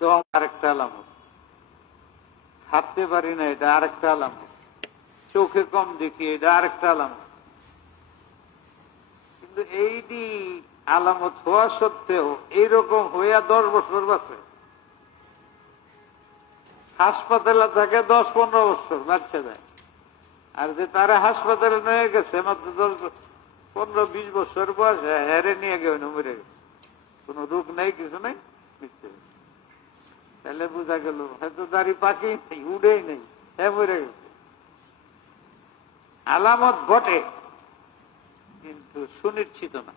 দম আরেকটা আলামত, হাঁটতে পারি না এটা আরেকটা আলামত, চোখে কম দেখি এটা আরেকটা আলামত। কিন্তু এইটি আলামত হওয়া সত্ত্বেও এইরকম হইয়া 10 বছর বাঁচে, হাসপাতালে থাকে 10-15 বছর বাচ্চা যায়। আর যে তারা হাসপাতালে নিয়ে গেছে মাত্র 10-15-20 বছর বয়স, হেরে নিয়ে গেছে, মরে গেছে, কোন রোগ নেই, কিছু নেই, মৃত্যু। তাহলে বোঝা গেল হয়তো দাড়ি পাকি নেই, উড়েই নেই, হ্যাঁ মরে গেছে। আলামত ঘটে কিন্তু সুনিশ্চিত না।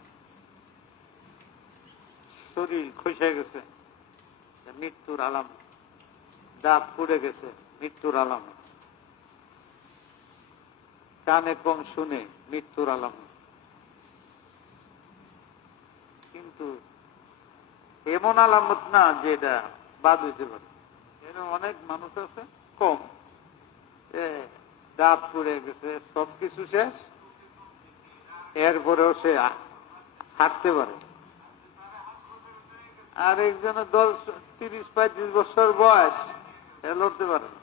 শরীর খসে গেছে, মৃত্যুর আলামত। দাঁত পুড়ে গেছে, মৃত্যুর আলামত। কানে কম শুনে, মৃত্যুর আলামত। কিন্তু এমন আলামত না যে এটা বাদ হইতে পারে। এরকম অনেক মানুষ আছে কম, দাঁত পুড়ে গেছে, সবকিছু শেষ, এরপরেও সে হাঁটতে পারে। আর একজনের 30-35 বছর বয়স, লড়তে পারে না।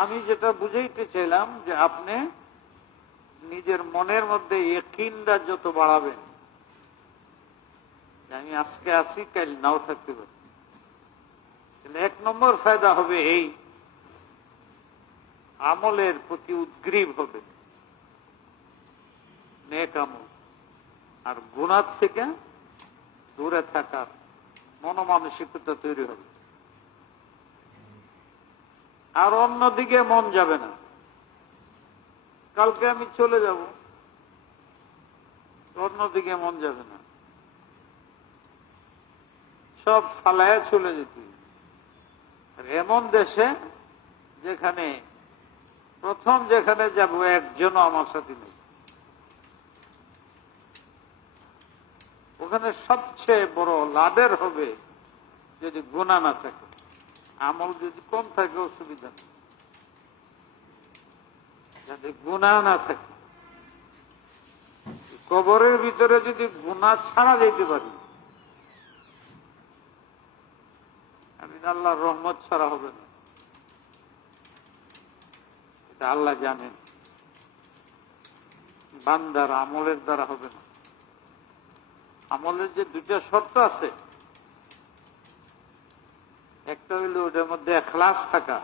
আমি যেটা বুঝাইতে চাইলাম যে আপনি নিজের মনের মধ্যে ইয়াকিনটা যত বাড়াবেন, আমি আজকে আসি কাল নাও থাকতে পারি, 1 নম্বর ফায়দা হবে এই আমলের প্রতি উদ্গ্রীব হবে, নেক আমল, আর গুনাহ থেকে দূরে থাকার মনোমানসিকতা তৈরি হবে। আর অন্যদিকে মন যাবে না। কালকে আমি চলে যাব, অন্যদিকে মন যাবে না, সব ফালায়া চলে যেতে। এমন দেশে যেখানে প্রথম যেখানে যাব একজনও আমার সাথে নেই, ওখানে সবচেয়ে বড় লাভের হবে যদি গুনাহ না থাকে। আমল যদি কম থাকে অসুবিধা নেই, যাতে গুনাহ না থাকে। কবরের ভিতরে যদি গুনাহ ছাড়া যেতে পারি, আমি আল্লাহর রহমত ছাড়া হবে না, এটা আল্লাহ জানেন। বান্দার আমলের দ্বারা হবে না। আমলের যে 2টা শর্ত আছে, একটা হইল ওটার মধ্যে ইখলাস থাকা,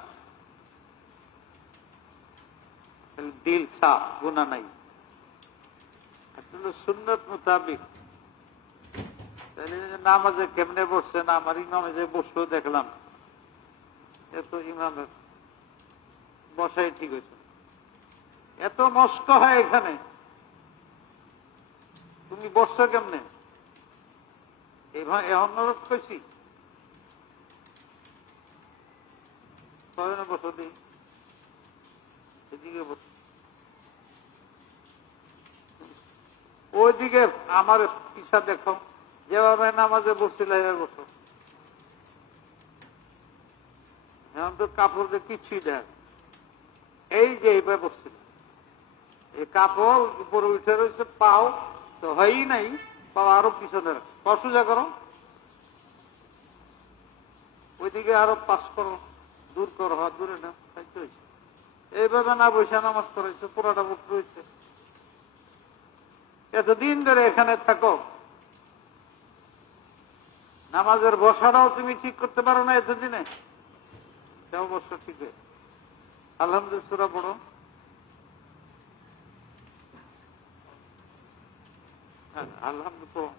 দিল সাফ, গুনাহ নাই। একটা হলো সুন্নত মোতাবিক। নামাজে কেমনে বসছেন, আমার ইমামে যে বসেও দেখলাম, এত ইমামের বসাই ঠিক হয়েছে, এত মস্ক হয় এখানে, তুমি বসছো কেমনে? এখন অনুরোধ করছি, বসো দিই, এদিকে বসো, ওইদিকে আমার পিছা দেখো, যেভাবে নামাজে বসছিল এভাবে বসো। এখন তো কাপড় দিয়ে কিছুই দেয়, এই যে এইভাবে বসছিল, এই কাপড় উপরে উঠে রয়েছে, পাও তো হয়ই নাই, পাও আরো পিছনে রাখছে, সোজা করো, ওইদিকে আরো পাশ করো, দূর করো, হাত দূরে না, হয়েছে। এইভাবে না বসে নামাজ করেছে, পুরোটা বুক রয়েছে। এতদিন ধরে এখানে থাকো, নামাজের বসাটাও তুমি ঠিক করতে পারো না এতদিনে, এটা অবশ্য ঠিক হয়েছে। আলহামদুলিল্লাহ সূরা পড়ো, হ্যাঁ আলহামদুলিল্লাহ।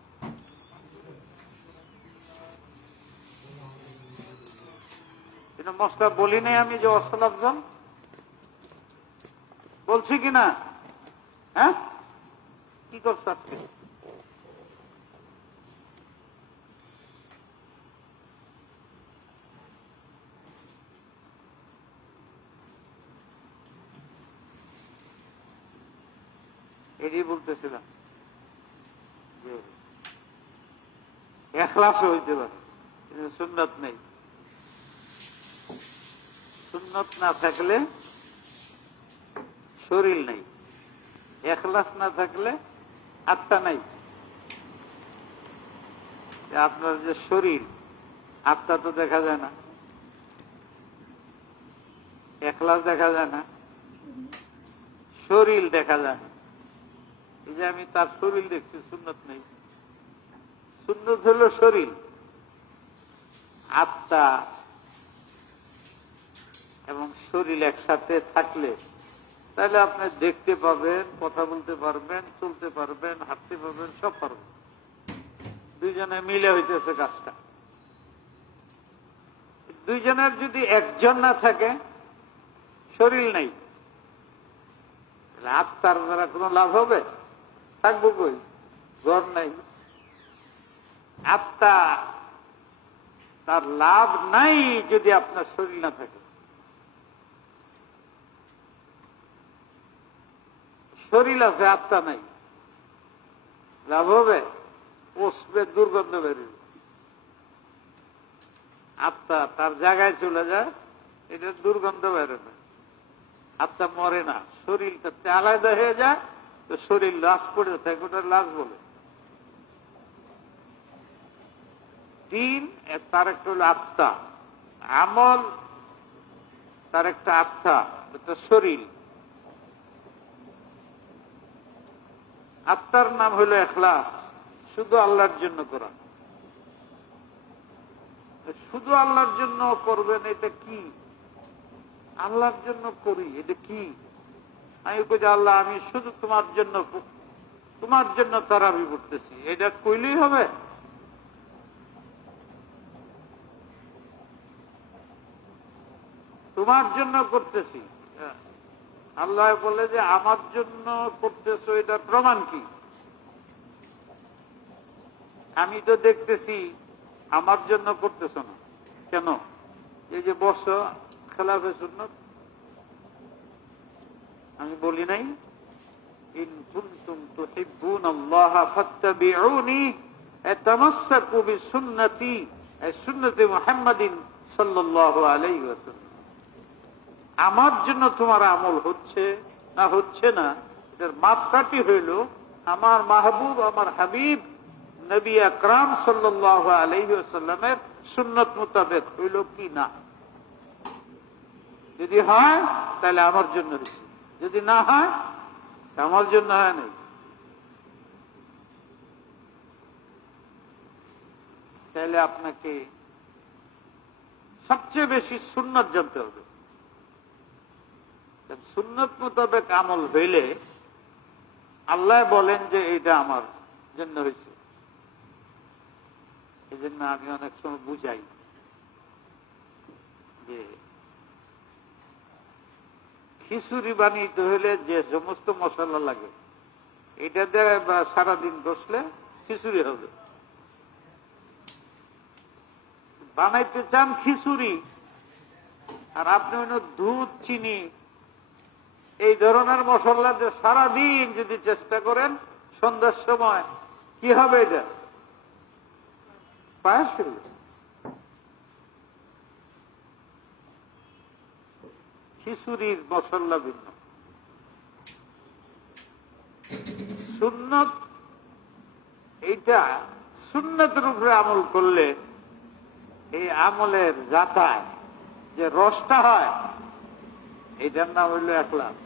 কিন্তু মশলা বলি নাই আমি যে অসলাফজন বলছি কিনা? হ্যাঁ, কি করছো আজকে? এটাই বলতেছিলাম যে ইখলাসও হইতে পারে, কিন্তু সুন্নাত নেই। সুন্নাত না থাকলে শরীর নেই, ইখলাস না থাকলে আত্মা নাই। আপনার যে শরীর, আত্মা তো দেখা যায় না, এখলাস দেখা যায় না, শরীর দেখা যায় না। এই যে আমি তার শরীর দেখছি, সুন্নত নেই। সুন্নত হলো শরীর। আত্মা এবং শরীর একসাথে থাকলে তাহলে আপনি দেখতে পাবেন, কথা বলতে পারবেন, চলতে পারবেন, হাঁটতে পারবেন, সব পারবেন। দুইজনে মিলে হইতেছে কাজটা। দুইজনের যদি একজন না থাকে, শরীর নেই, আত্মার দ্বারা কোনো লাভ হবে? থাকবো কই? ঘর নাই। আত্মা তার লাভ নাই যদি আপনার শরীর না থাকে। শরীর আছে, আত্মা নাই, লাভ হবে? পচবে, দুর্গন্ধ বেরোবে। আত্মা তার জায়গায় চলে যায়, এটা দুর্গন্ধ বেরোবে। আত্মা মরে না, শরীরটা আলাদা হয়ে যায়, তো শরীর লাশ পড়ে থাকে, ওটা লাশ বলে। দিন তার একটা হলো আত্মা, আমল তার একটা আত্মা, একটা শরীর। আত্মার নাম হলো ইখলাস, শুধু আল্লাহর জন্য করা। শুধু আল্লাহর জন্য করবেন, এটা কি? আল্লাহর জন্য করি, এটা কি? আমি কই যে আল্লাহ, আমি শুধু তোমার জন্য তারাবি পড়তেছি, এটা কইলেই হবে? তোমার জন্য করতেছি। আল্লাহ বলে যে আমার জন্য করতেছো, এটার প্রমাণ কি? আমি তো দেখতেছি আমার জন্য করতেছো না। কেন? এই যে বর্ষ খেলাফে সুন্নাত, আমি বলি নাই ইন কুনতুম তুহিব্বুনাল্লাহা ফাত্তাবিউনি তামাসসাকু বিসুন্নতি, সুন্নতে মুহাম্মাদিন সাল্লাল্লাহু আলাইহি ওয়াসাল্লাম। আমার জন্য তোমার আমল হচ্ছে না হচ্ছে না, এটার মাপকাঠি হইল আমার মাহবুব, আমার হাবিব নবী আকরাম সাল্লাল্লাহু আলাইহি ওয়াসাল্লামের সুন্নত মোতাবেক হইল কি না। যদি হয় তাহলে আমার জন্য হয়েছে, যদি না হয় আমার জন্য হয় নাই। তাহলে আপনাকে সবচেয়ে বেশি সুন্নত জানতে হবে। সুন্নত মোতাবেক আমল হইলে আল্লাহ বলেন যে এটা আমার জন্য হয়েছে। এই জন্য আমি অনেক সময় বুঝাই যে খিচুড়ি বানিয়ে হইলে যে সমস্ত মশলা লাগে, এটা দিয়ে সারাদিন বসলে খিচুড়ি হবে। বানাইতে চান খিচুড়ি, আর আপনি দুধ, চিনি, এই ধরনের মশলা যে সারাদিন যদি চেষ্টা করেন, সন্ধ্যার সময় কি হবে? এটা পায়েস হইল। খিচুড়ির মশলা ভিন্ন। সুন্নত, এইটা সুন্নতের উপরে আমল করলে এই আমলের জাতায় যে রসটা হয়, এইটার নাম হইল ইখলাস।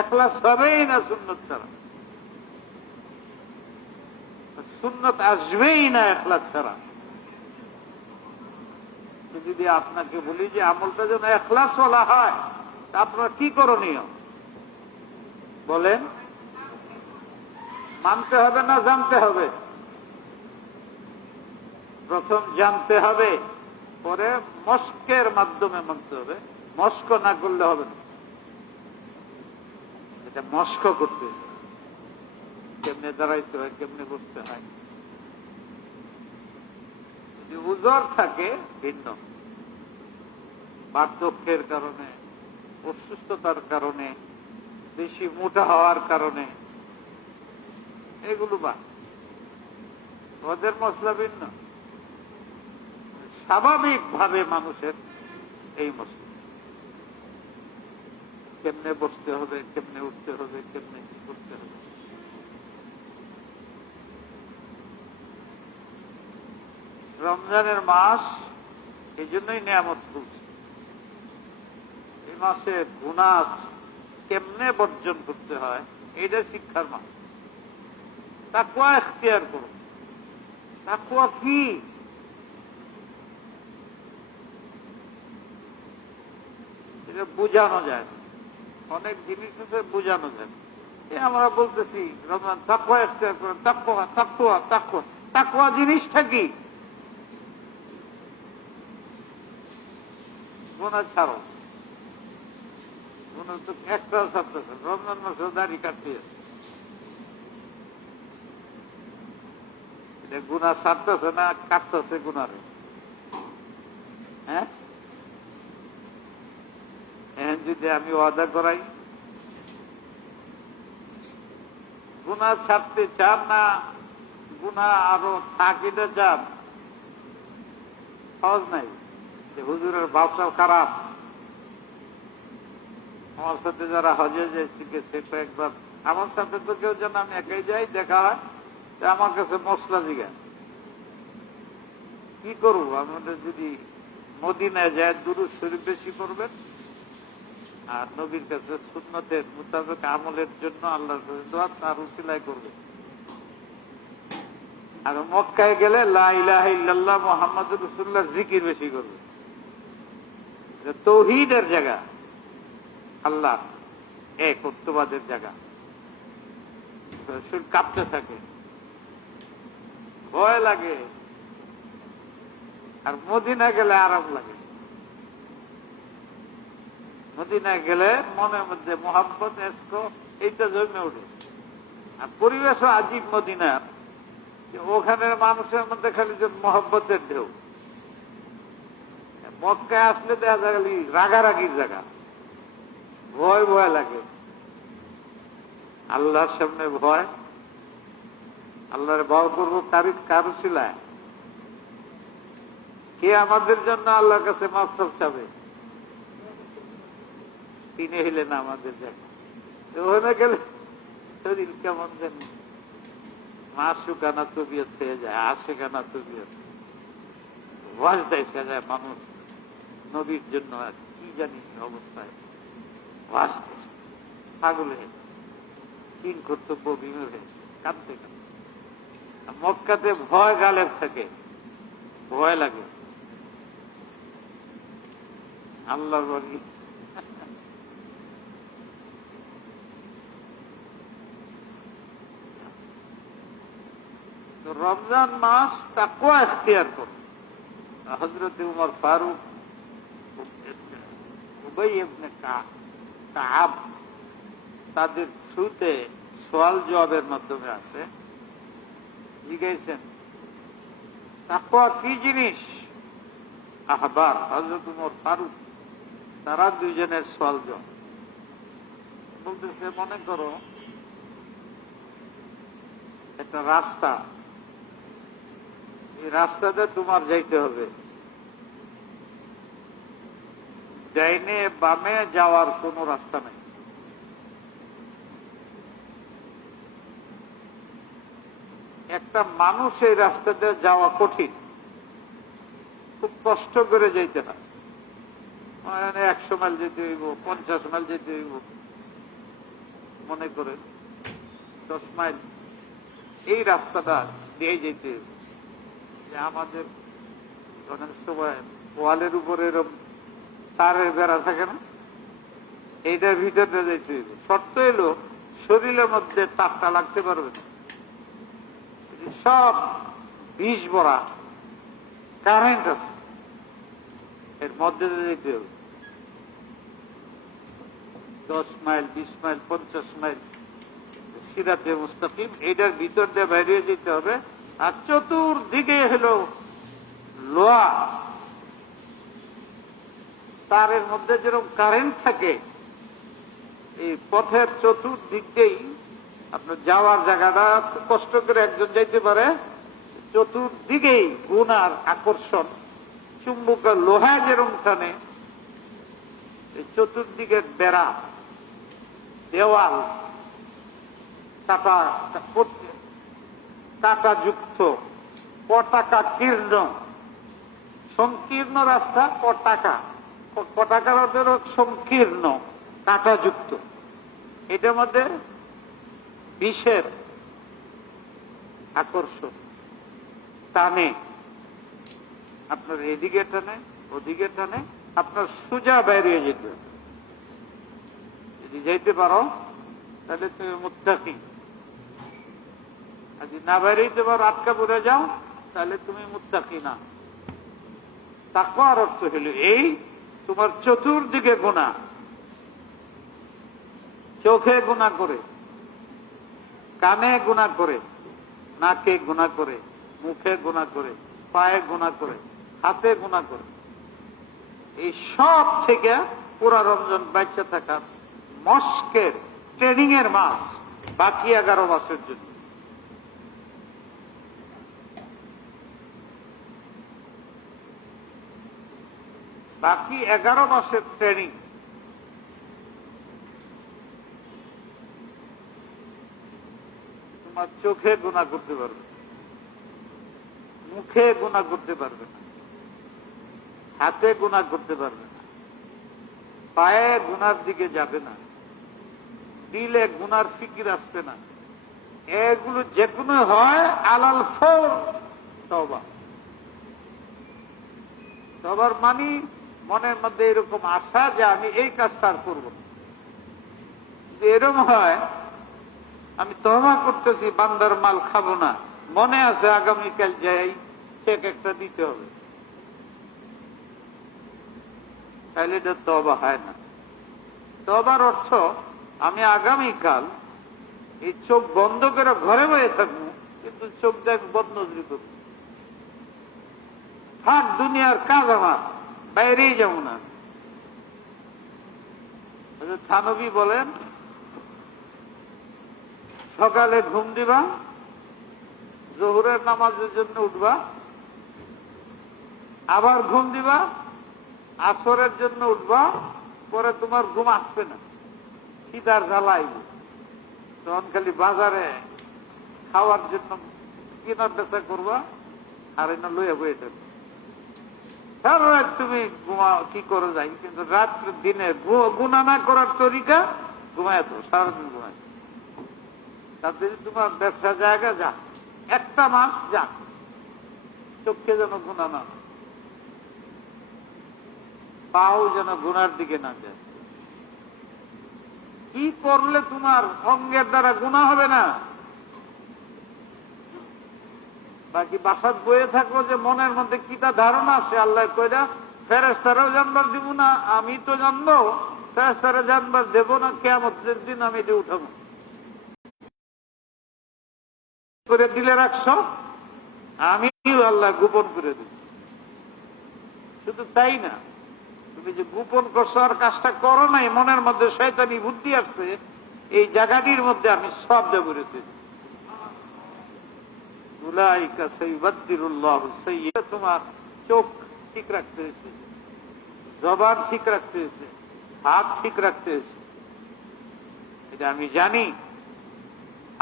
ইখলাস হবেই না সুন্নত ছাড়া, সুন্নত আসবেই না ইখলাস ছাড়া। যদি আপনাকে বলি যে আমলটা যেন ইখলাস ওয়ালা হয়, তা আপনার কি করণীয় বলেন? মানতে হবে না জানতে হবে? প্রথম জানতে হবে, পরে মস্কের মাধ্যমে মানতে হবে। মস্ক না করলে হবে না, এটা মস্ক করতে হবে। কেমনে দাঁড়াইতে হয়, কেমনে বসতে হয়। যদি উজর থাকে ভিন্ন, বার্ধক্যের কারণে, অসুস্থতার কারণে, বেশি মোটা হওয়ার কারণে, এগুলো বা ওদের মশলা ভিন্ন। স্বাভাবিকভাবে মানুষের এই মশলা, কেমনে বসতে হবে, কেমনে উঠতে হবে, কেমনে কি করতে হবে। রমজানের মাস এই জন্যই নিয়ামত খুলছে। এই মাসে গুনাহ কেমনে বর্জন করতে হয় এটা শিক্ষার মাস। তাকওয়া ইখতিয়ার করুন। তাকওয়া কি? এটা বোঝানো যায়, অনেক জিনিস আছে বোঝানো যায়। আমরা বলতেছি রমজান তাকওয়া ইখতিয়ার করুন, তাকওয়া তাকওয়া তাকওয়া। তাকওয়া জিনিসটা কি? গুনাহ ছাড়ো। গুনাহ তো একটাও ছাড়তেছে। রমজান মাসে দাড়ি কাটতে আছে, এটা গুনাহ ছাড়তেছে না, কাটতেছে গুনারে। হ্যাঁ, এখন যদি আমি ওয়াদা করাই গুনাহ ছাড়তে চান না, গুনাহ আরো থাকিতে চান, সহজ নাই। যে হুজুরের ব্যবসা খারাপ, আমার সাথে যারা হজে যায় শিখেছে কয়েকবার, আমার সাথে তো কেউ যেন আমি একাই যাই, দেখা হয় আমার কাছে মশলা জিগা কি করবো। আমাদের যদি মদিনায় যায় দুরূদ শরীফ বেশি করবেন, আর নবীর কাছে সুন্নতের মোতাবেক আমলের জন্য আল্লাহর কাছে দোয়া তার উসিলায় করবে। আর মক্কায় গেলে লা ইলাহা ইল্লাল্লাহ মুহাম্মাদুর রাসূলুল্লাহ জিকির বেশি করবে। এটা তাওহীদের জায়গা, আল্লাহ একত্ববাদের জায়গা। শরীর কাঁপতে থাকে, ভয় লাগে। আর মদিনা গেলে আরাম লাগে। মদিনায় গেলে মনের মধ্যে মোহাব্বত এসকো এইটা জমে ওঠে। আর পরিবেশও আজীব মদিনার, ওখানের মানুষের মধ্যে খালি যে মোহাব্বতের ঢেউ। মক্কায় আসলে দেখা যায় খালি রাগারাগির জায়গা, ভয় ভয় লাগে। আল্লাহর সামনে ভয়, আল্লাহর ভয় করবো কারু ছিলায়। কে আমাদের জন্য আল্লাহর কাছে মাফ চাবে? তিনি হইলেন আমাদের জায়গা। ওখানে গেলে শরীর কেমন যেন মাসুকানা তবিয়ত হয়ে যায়, আশেকানা তবিয়ত। ওয়াজ দেখা যায় মানুষ নবীর জন্য কি জানি অবস্থায় ওয়াজ দিয়েছে, পাগল হয়ে তিন কর্তব্য বিমূঢ় হয়ে কাঁদতে কাঁদতে। মক্কাতে ভয় গালেব থাকে, ভয় লাগে। আল্লাহ বলি রমজান মাস তাকওয়া ইখতিয়ার করুন। হযরত উমর ফারুক, উবাই ইবনে কাব, তাদের থ্রুতে সওয়াল জবাবের মাধ্যমে আছে, জিজ্ঞাসেন তাকওয়া কি জিনিস? আহবার হযরত উমর ফারুক, তারা দুইজনের সওয়াল জবাব। বলতেছে মনে করো একটা রাস্তা, এই রাস্তাতে তোমার যাইতে হবে, ডাইনে বামে যাওয়ার কোন রাস্তা নাই। একটা মানুষ এই রাস্তাতে যাওয়া কঠিন, খুব কষ্ট করে যাইতে হয়। 100 মাইল যেতে হইব, 50 মাইল যেতে হইব, মনে করে 10 মাইল এই রাস্তাটা দিয়ে যেতে হইব। যে আমাদের অনেক সময় ওয়ালের উপরে এরকম তারের বেড়া থাকে না, এইটার ভিতরে যাইতে হইব। শর্ত এলো শরীরের মধ্যে তারটা লাগতে পারবে না, সব বিষ ভরা কারেন্ট আছে, এর মধ্যে যেতে হবে। 10 মাইল, 20 মাইল, 50 মাইল সিরাতে মুস্তাকিম, এইটার ভিতর দিয়ে বাইরে যেতে হবে। আর চতুর্দিকে হলো লোহা, তারের মধ্যে যেরকম কারেন্ট থাকে, এই পথের চতুর্দিক দিয়েই আপনার যাওয়ার জায়গাটা খুব কষ্ট করে একজন যাইতে পারে। চতুর্দিকেই গুণ আর আকর্ষণ, চুম্বকের লোহায় যেরকম টানে, এই চতুর্দিকের বেড়া, দেওয়াল কাটা যুক্ত, পতাকা কীর্ণ সংকীর্ণ রাস্তা পটাকা, পটাকার অর্থ হলো সংকীর্ণ, কাঁটাযুক্ত। এটার মধ্যে বিষের আকর্ষণ, টানে, আপনার এদিকে টানে ওদিকে টানে, আপনার সোজা বাইরে যেতে হবে। যদি যাইতে পারো তাহলে তুমি মুত্তাকি, আর যদি না বাইরেতে পারো, আটকা পড়ে যাও, তাহলে তুমি মুত্তাকি না। তাকওয়ার অর্থ হলো এই, তোমার চতুর্দিকে গুনাহ, চোখে গুনাহ করে, কানে গুনাহ করে, নাকে গুনাহ করে, মুখে গুনাহ করে, পায়ে গুনাহ করে, হাতে গুনাহ করে, এই সব থেকে পুরা রমজান বাইচে থাকা মস্কের ট্রেনিং এর মাস বাকি 11 মাসের জন্য। বাকি 11 মাসের ট্রেনিং। তোমার চোখে গুনাহ করতে পারবে, মুখে গুনাহ করতে পারবে না, হাতে গুনাহ করতে পারবে না, পায়ে গুনার দিকে যাবে না, দিলে গুনার ফিকির আসবে না। এগুলো যে কোনো হয় আলাল ফৌর তওবা। তওবার মানে মনের মধ্যে এরকম আশা যে আমি এই কাজটা আর করবো না। এরকম হয় আমি তওবা করতেছি, বান্দার মাল খাবো না, মনে আছে আগামীকাল যাই চেক একটা দিতে হবে, তাহলে এটা তওবা হয় না। তওবার অর্থ আমি আগামীকাল এই চোখ বন্ধ করে ঘরে বসে থাকবো, কিন্তু চোখ দেখ বদনজরি করবো, থাক দুনিয়ার কাজ আমার, বাইরেই যাবো না। থানবী বলেন, সকালে ঘুম দিবা, জোহরের নামাজের জন্য উঠবা, আবার ঘুম দিবা, আসরের জন্য উঠবা, পরে তোমার ঘুম আসবে না, খিদার জ্বালাই, তখন খালি বাজারে খাওয়ার জন্য কেনার বেচা করবা, আর এনে লইয়া বয়ে থাকবে। সারা রাত তুমি ঘুমা, কি করে যাই, কিন্তু রাত্রে দিনে গুনাহ না করার তরিকা ঘুমায় তো, সারাদিন ঘুমায়। তাতে তোমার ব্যবসা জায়গা যা, একটা মাস যা, চোখে যেন গুনাহ না, পাও যেন গুনার দিকে না যায়। কি করলে তোমার অঙ্গের দ্বারা গুনাহ হবে না? বাকি বাসাত বয়ে থাকবো যে মনের মধ্যে কিটা ধারণা আসে, আল্লাহ কইরা ফেরেশতারাও জানবার দিব না, আমি তো জানবো, ফেরেশতারা জানবার দেব না, কিয়ামতের দিন আমি এটা উঠাবো করে দিলে রাখছো, আমি আল্লাহ গোপন করে দিব। শুধু তাই না, তুমি যে গোপন করছো আর কাজটা করো নাই, মনের মধ্যে শয়তানি বুদ্ধি আসছে, এই জায়গাটির মধ্যে আমি সব দেব রেখে। তোমার চোখ ঠিক রাখতে হয়েছে, জবান ঠিক রাখতে হয়েছে, হাত ঠিক রাখতে হয়েছে, এটা আমি জানি,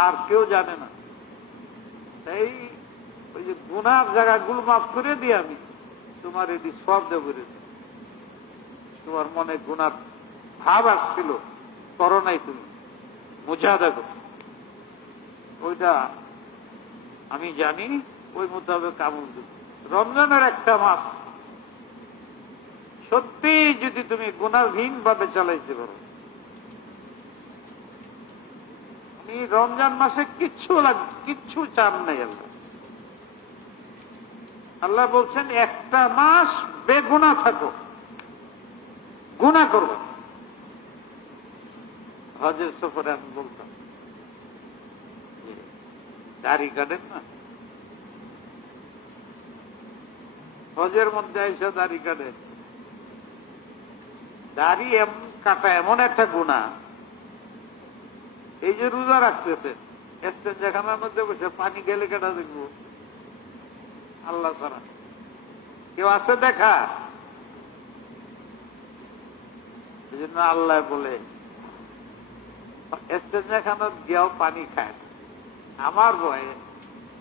আর কেউ জানে না। তাই ওই যে গুনার জায়গাগুলো মাফ করে দিই আমি, তোমার এটি সব দেব রেখে। তোমার মনে গুনার ভাব আসছিল, করো নাই, তুমি মুজাহাদা করছো, ওইটা আমি জানি, ওই মোতাবেক আমল দেব। রমজানের একটা মাস সত্যি যদি তুমি গুনাহীন ভাবে চালাইতে পারো, আপনি রমজান মাসে কিচ্ছু চান নাই আল্লাহ। আল্লাহ বলছেন একটা মাস বেগুনা থাকো, গুনাহ করবো। হজের সফরে আমি বলতাম, দাড়ি কাটেন না, হজের মধ্যে আইসা দাড়ি কাটে, দাড়ি কাটা এমন একটা গুনাহ, এই যে রোজা রাখতেছে, ইস্তেঞ্জাখানার মধ্যে বসে পানি গেলে কাটা দেখবো আল্লাহ ছাড়া কেউ আছে দেখা? এই জন্য আল্লাহ বলে ইস্তেঞ্জাখানা গিয়েও পানি খায় আমার ভয়ে,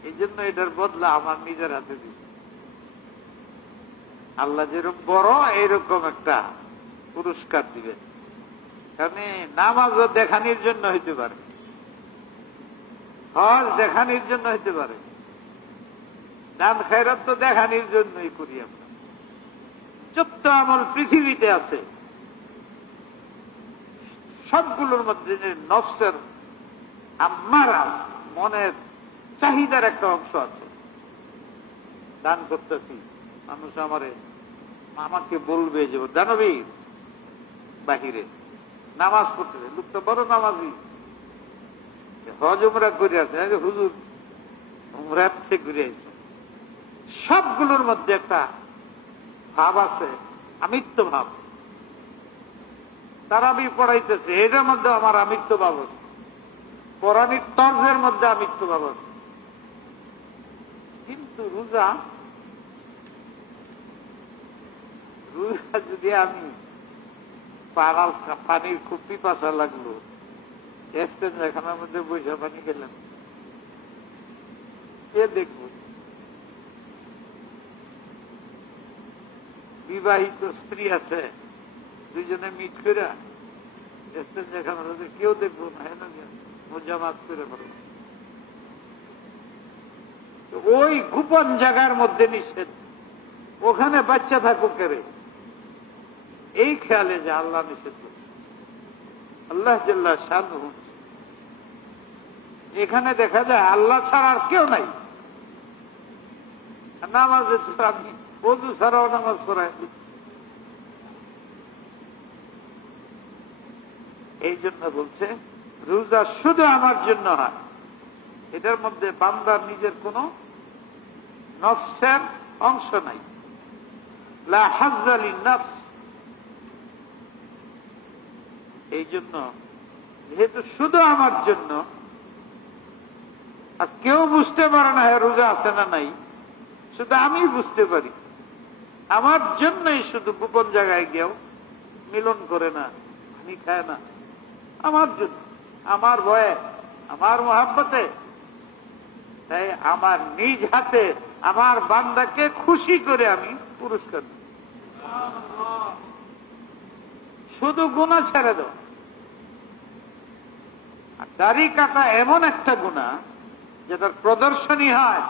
এই জন্য এটার বদলা আমার নিজের হাতে দিই। আল্লাহ যেরকম বড় এইরকম একটা পুরস্কার দিবেন। কারণ নামাজও দেখানির জন্য হইতে পারে, হজ দেখানির জন্য হইতে পারে, দান খায়রাত তো দেখানির জন্যই করি আমরা। যত আমল পৃথিবীতে আছে সবগুলোর মধ্যে যে নফসের আম্মারা মনের চাহিদার একটা অংশ আছে। দান করতেছি, মানুষ আমাকে বলবে যে দানবীর বাহিরে নামাজ পড়তেছে, লোকটা বড় নামাজি, হজ উমরা করে আসে, হুজুর উমরার থেকে ঘুরে আসছে। সবগুলোর মধ্যে একটা ভাব আছে, আমিত্ব ভাব। তারাবি পড়াইতেছে, এটার মধ্যে আমার আমিত্ব ভাব আছে, কোরআনিক তর্জের মধ্যে আমিত্ব ভাব আছে। কিন্তু রোজা যদি আমি পানির খুব পিপাসা লাগলো, এখানের মধ্যে বৈশা পানি খেলাম, কে দেখবো? বিবাহিত স্ত্রী আছে, দুইজনে মিট করে এখানের মধ্যে কেউ দেখবো না, মোজামাত করে পারবো। ওই গোপন জায়গার মধ্যে নিষেধ, ওখানে বাচ্চা থাকুক কেরে, এই খেয়ালে যে আল্লাহ নিষেধ করছে, আল্লাহ জাল্লা শানুহু। এখানে দেখা যায় আল্লাহ ছাড়া আর কেউ নাই। নামাজে তো আমি ওযু ছাড়াও নামাজ পড়াই দিই। এই জন্য বলছে রোজা শুধু আমার জন্য হয়, এটার মধ্যে বান্দার নিজের কোন নফসের অংশ নাই। লা হাজ্জা লিন-নফস। এই জন্য যেহেতু শুধু আমার জন্য, আর কেউ বুঝতে পারে না রোজা আছে না নাই, শুধু আমি বুঝতে পারি। আমার জন্যই শুধু গোপন জায়গায় গিয়েও মিলন করে না, পানি খায় না, আমার জন্য, আমার ভয়ে, আমার মহাব্বতে। তাই আমার নিজ হাতে আমার বান্দাকে খুশি করে আমি পুরস্কার দিই। শুধু গুনাহ ছেড়ে দাও। দাড়ি কাটা এমন একটা গুনাহ যেটার প্রদর্শনী হয়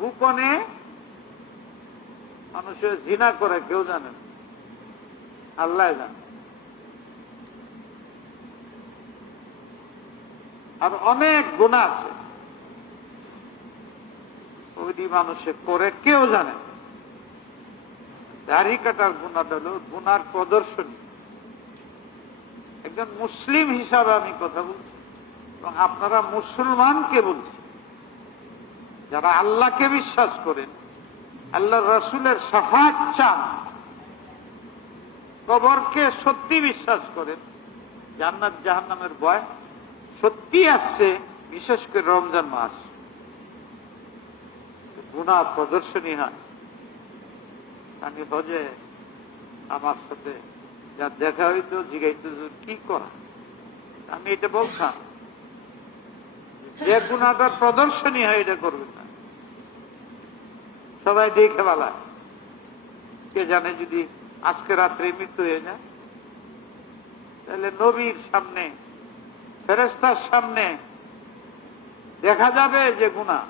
গোপনে, মানুষের জিনা করে, কেউ জানে না, আল্লাহ জানে। আর অনেক গুনাহ আছে ওইটি মানুষে করে, কেউ জানে। দাড়ি কাটার গুনাহটা হলো গুনার প্রদর্শনী। একজন মুসলিম হিসাবে আমি কথা বলছি, এবং আপনারা মুসলমানকে বলছি, যারা আল্লাহকে বিশ্বাস করেন, আল্লাহ রাসূলের শাফাত চান, কবরকে সত্যি বিশ্বাস করেন, জান্নাত জাহান্নামের ভয় সত্যি আসছে, বিশেষ করে রমজান মাস, গুনাহ প্রদর্শনী হয়। আমি হজে আমার সাথে যা দেখা হইতো, জিগাইতো কি করা, আমি এটা বলতাম যে গুনাহটার প্রদর্শনী হয় এটা করবেন না। সবাই দেখে বলা, কে জানে যদি আজকে রাত্রে মৃত্যু হয়ে যায়, তাহলে নবীর সামনে, ফেরেশতার সামনে দেখা যাবে যে গুনাহ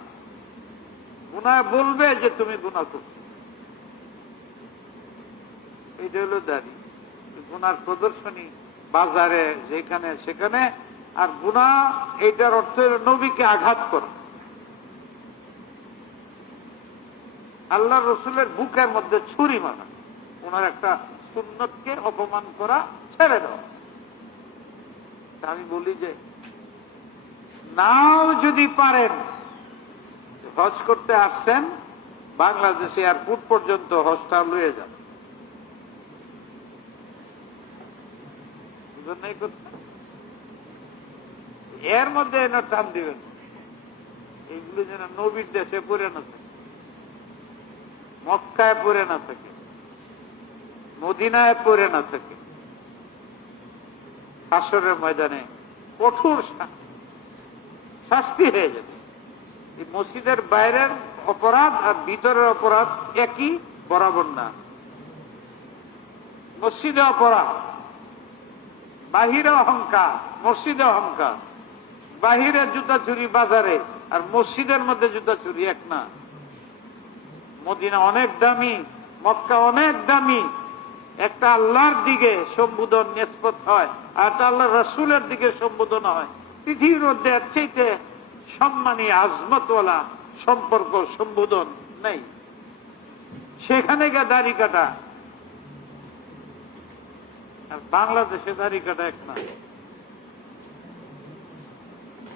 বলবে যে তুমি গুনাহ করছো। এটা হলো দাড়ি, গুনার প্রদর্শনী বাজারে যেখানে সেখানে। আর গুনাহ এইটার অর্থ হলো নবীকে আঘাত করা, আল্লাহ রসুলের বুকের মধ্যে ছুরি মারা, ওনার একটা সুন্নতকে অপমান করা, ছেড়ে দাও। আমি বলি যে নাও যদি পারেন, হজ করতে আসছেন, বাংলাদেশে এয়ারপোর্ট পর্যন্ত হজটা লয়ে যান। এর মধ্যে এনে টান দিবেন, এইগুলো যেন নবীর দেশে পড়ে না থাকে, মক্কায় পড়ে না থাকে, মদিনায় পড়ে না থাকে। হাসরের ময়দানে কঠোর শাস্তি হয়ে যাবে। এই মসজিদের বাইরের অপরাধ আর ভিতরের অপরাধ একই, বরাবর না। মসজিদে অপরাধ, বাহিরে অহংকার, মসজিদে অহংকার। বাহিরে জুতা চুরি বাজারে, আর মসজিদের মধ্যে জুতা চুরি এক না। মদিনা অনেক দামি, মক্কা অনেক দামি। একটা আল্লাহর দিকে সম্বোধন নিষ্পত হয়, আর একটা আল্লাহ রাসূলের দিকে সম্বোধন হয়। পৃথিবীর মধ্যে এর চাইতে সম্মানী আজমতওয়ালা সম্পর্ক সম্বোধন নেই। সেখানে গিয়ে দাড়ি কাটা, আর বাংলাদেশে দাড়ি কাটা এক না।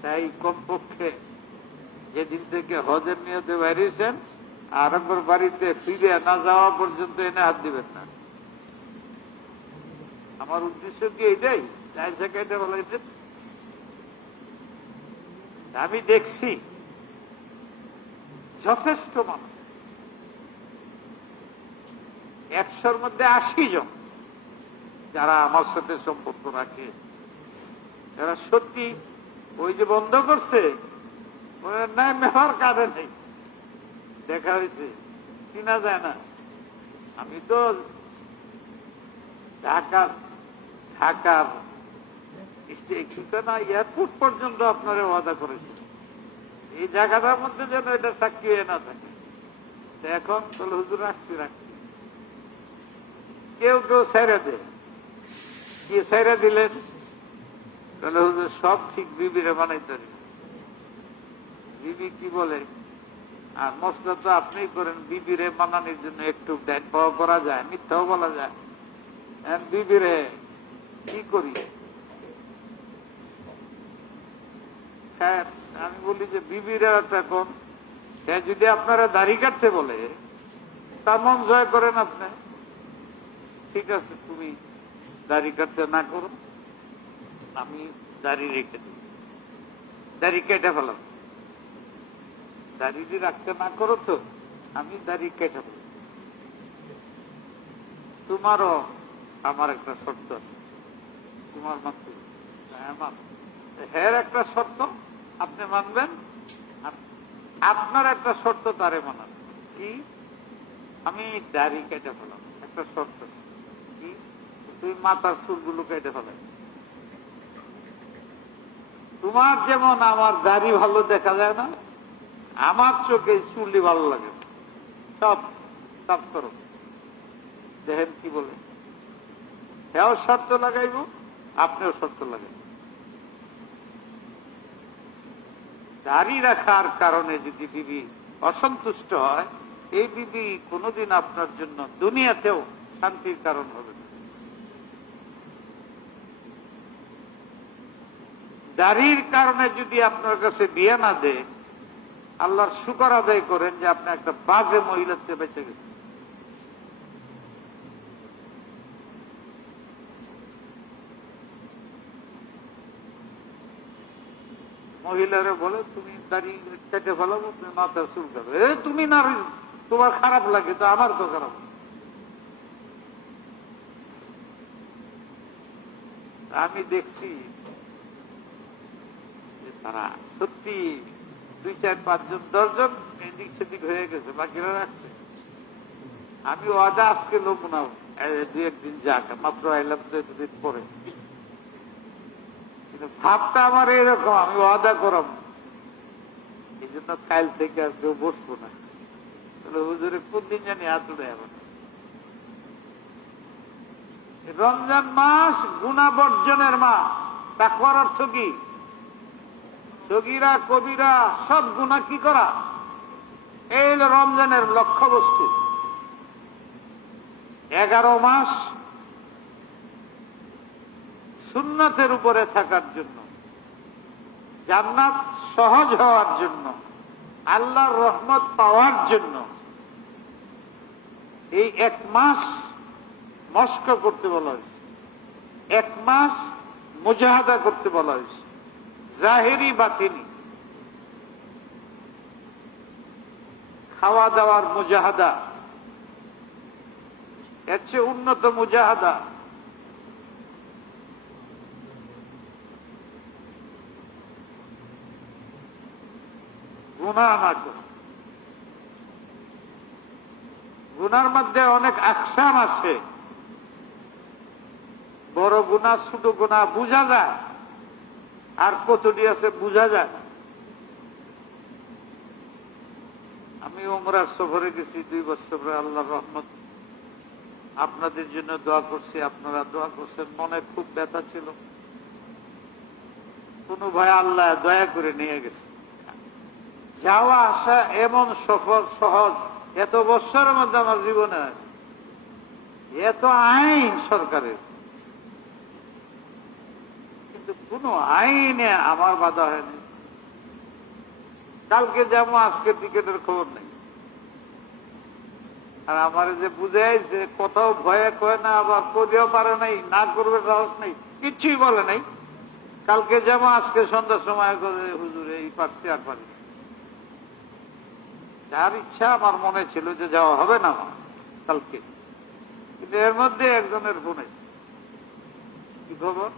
তাই কমপক্ষে যেদিন থেকে হজের নিয়তে বেরিয়েছেন, আর একবার বাড়িতে ফিরে না যাওয়া পর্যন্ত এনে হাত দিবেন না। আমার উদ্দেশ্য কি এটাই, যাই থেকে এটা বলাইছেন। আমি দেখছি যথেষ্ট মানুষ, 100-র মধ্যে 80 জন যারা আমার সাথে সম্পর্ক রাখে, যারা সত্যি ওই যে বন্ধ করছে নাই, মেহর কাঁধে নেই, দেখা হয়েছে কিনা যায় না। আমি তো ঢাকার এয়ারপোর্ট পর্যন্ত আপনারা ওয়াদা করেছে, এই জায়গাটার মধ্যে যেন এটা সাক্ষী হয়ে না থাকে। এখন তাহলে হুজুর রাখছি। কেউ ছেড়ে দেয়, কি ছেড়ে দিলেন? তাহলে হুজুর সব ঠিক বিবিরে বানাইতে। বিবি কি বলে? আর মশলা তো আপনি করেন, বিবিরে মানানোর জন্য একটু ডাইন পাওয়া করা যায়, মিথ্যাও বলা যায়। বিবিরে কি করি? হ্যাঁ, আমি বলি যে বিবিরা একটা কোন, যদি আপনারা দাড়ি কাটতে বলে তার মন জয় করেন আপনি, ঠিক আছে তুমি দাড়ি কাটতে না করো, আমি দাড়ি রেখে দিই, দাড়ি কেটে ফেলাম। দাড়ি রাখতে না করো তো আমি দাড়ি কেটে ফেলাম। তোমারও আমার একটা শর্ত আছে, তোমার মানতে হ্যাঁ একটা শর্ত আপনি মানবেন, আপনার একটা শর্ত তারে মানান। কি? আমি দাড়ি কেটে ফেলাম, একটা শর্ত আছে। কি? তুই মাথার চুলগুলো কেটে ফেলাই। তোমার যেমন আমার দাড়ি ভালো দেখা যায় না, আমার চোখে চুলই ভালো লাগে, সব সাফ করো। দেখেন কি বলে, হ্যাঁ শর্ত লাগাইব, আপনিও শর্ত লাগাইব। দাড়ি রাখার কারণে যদি বিবি অসন্তুষ্ট হয়, এই বিবি কোনোদিন আপনার জন্য দুনিয়াতেও শান্তির কারণ হবে না। দাড়ির কারণে যদি আপনার কাছে বিয়ে না দেয়, আল্লাহর শুকর আদায় করেন যে আপনি একটা বাজে মহিলার থেকে বেঁচে গেছেন। মহিলারা বলে তুমি দাড়ি কেটে ফেলাবো, তুমি মাথার চুল কাটবে। তুমি না, তোমার খারাপ লাগে তো আমার তো খারাপ। আমি দেখছি যে তারা সত্যি 2, 4, 5 জন 10 জন এদিক সেদিক হয়ে গেছে, বাকিরা রাখছে। আমি ওয়াদা আজকে লোক না, 2-1 দিন যাক, মাত্র আইলাম তো 2 দিন পরে, কিন্তু ভাবটা আমার এরকম, আমি ওয়াদা করব, এই জন্য কাল থেকে আর কেউ বসবো না। তাহলে হুজুরে কোন দিন জানি হাতুড়ে আবার। রমজান মাস গুনাহ বর্জনের মাস। তাকওয়ার অর্থ কি? সগীরা কবিরা সব গুনাহ কি করা, এই হলো রমজানের লক্ষ্য বস্তু। 11 মাস সুন্নাতের উপরে থাকার জন্য, জান্নাত সহজ হওয়ার জন্য, আল্লাহর রহমত পাওয়ার জন্য এই 1 মাস মস্ক করতে বলা হয়েছে, 1 মাস মুজাহাদা করতে বলা হয়েছে, জাহেরি বাতিনি। খাওয়া দাওয়ার মুজাহাদা, এর চেয়ে উন্নত মুজাহাদা গুনাহ না করো। গুনার মধ্যে অনেক আকসাম আছে, বড় গুনাহ ছোট গুনাহ বুঝা যায়, আর কতটি আছে বুঝা যায় না। আমি উমরার সফরে গেছি 2 বছর, আল্লাহর রহমত, আপনাদের জন্য দোয়া করছি, আপনারা দোয়া করছেন, মনে খুব ব্যথা ছিল। কোন ভাই আল্লাহ দয়া করে নিয়ে গেছে। যাওয়া আসা এমন সফর সহজ, এত বছরের মধ্যে আমার জীবনে এত আইন সরকারের, কিন্তু কোন আইনে আমার বাধা হয়নি। কালকে যাবো, আজকে টিকিটের খবর নেই। আর আমার যে বুঝাইছে কোথাও ভয়ে কয় না, আবার করেও পারে নাই, না করবে সাহস নেই, কিচ্ছুই বলে নাই। কালকে যাবো, আজকে সন্ধ্যার সময় করে হুজুর এই পারছি আর পারি। যার ইচ্ছা আমার মনে ছিল যে যাওয়া হবে না আমার কালকে, কিন্তু এর মধ্যে একজনের ফোন আছে, কি খবর?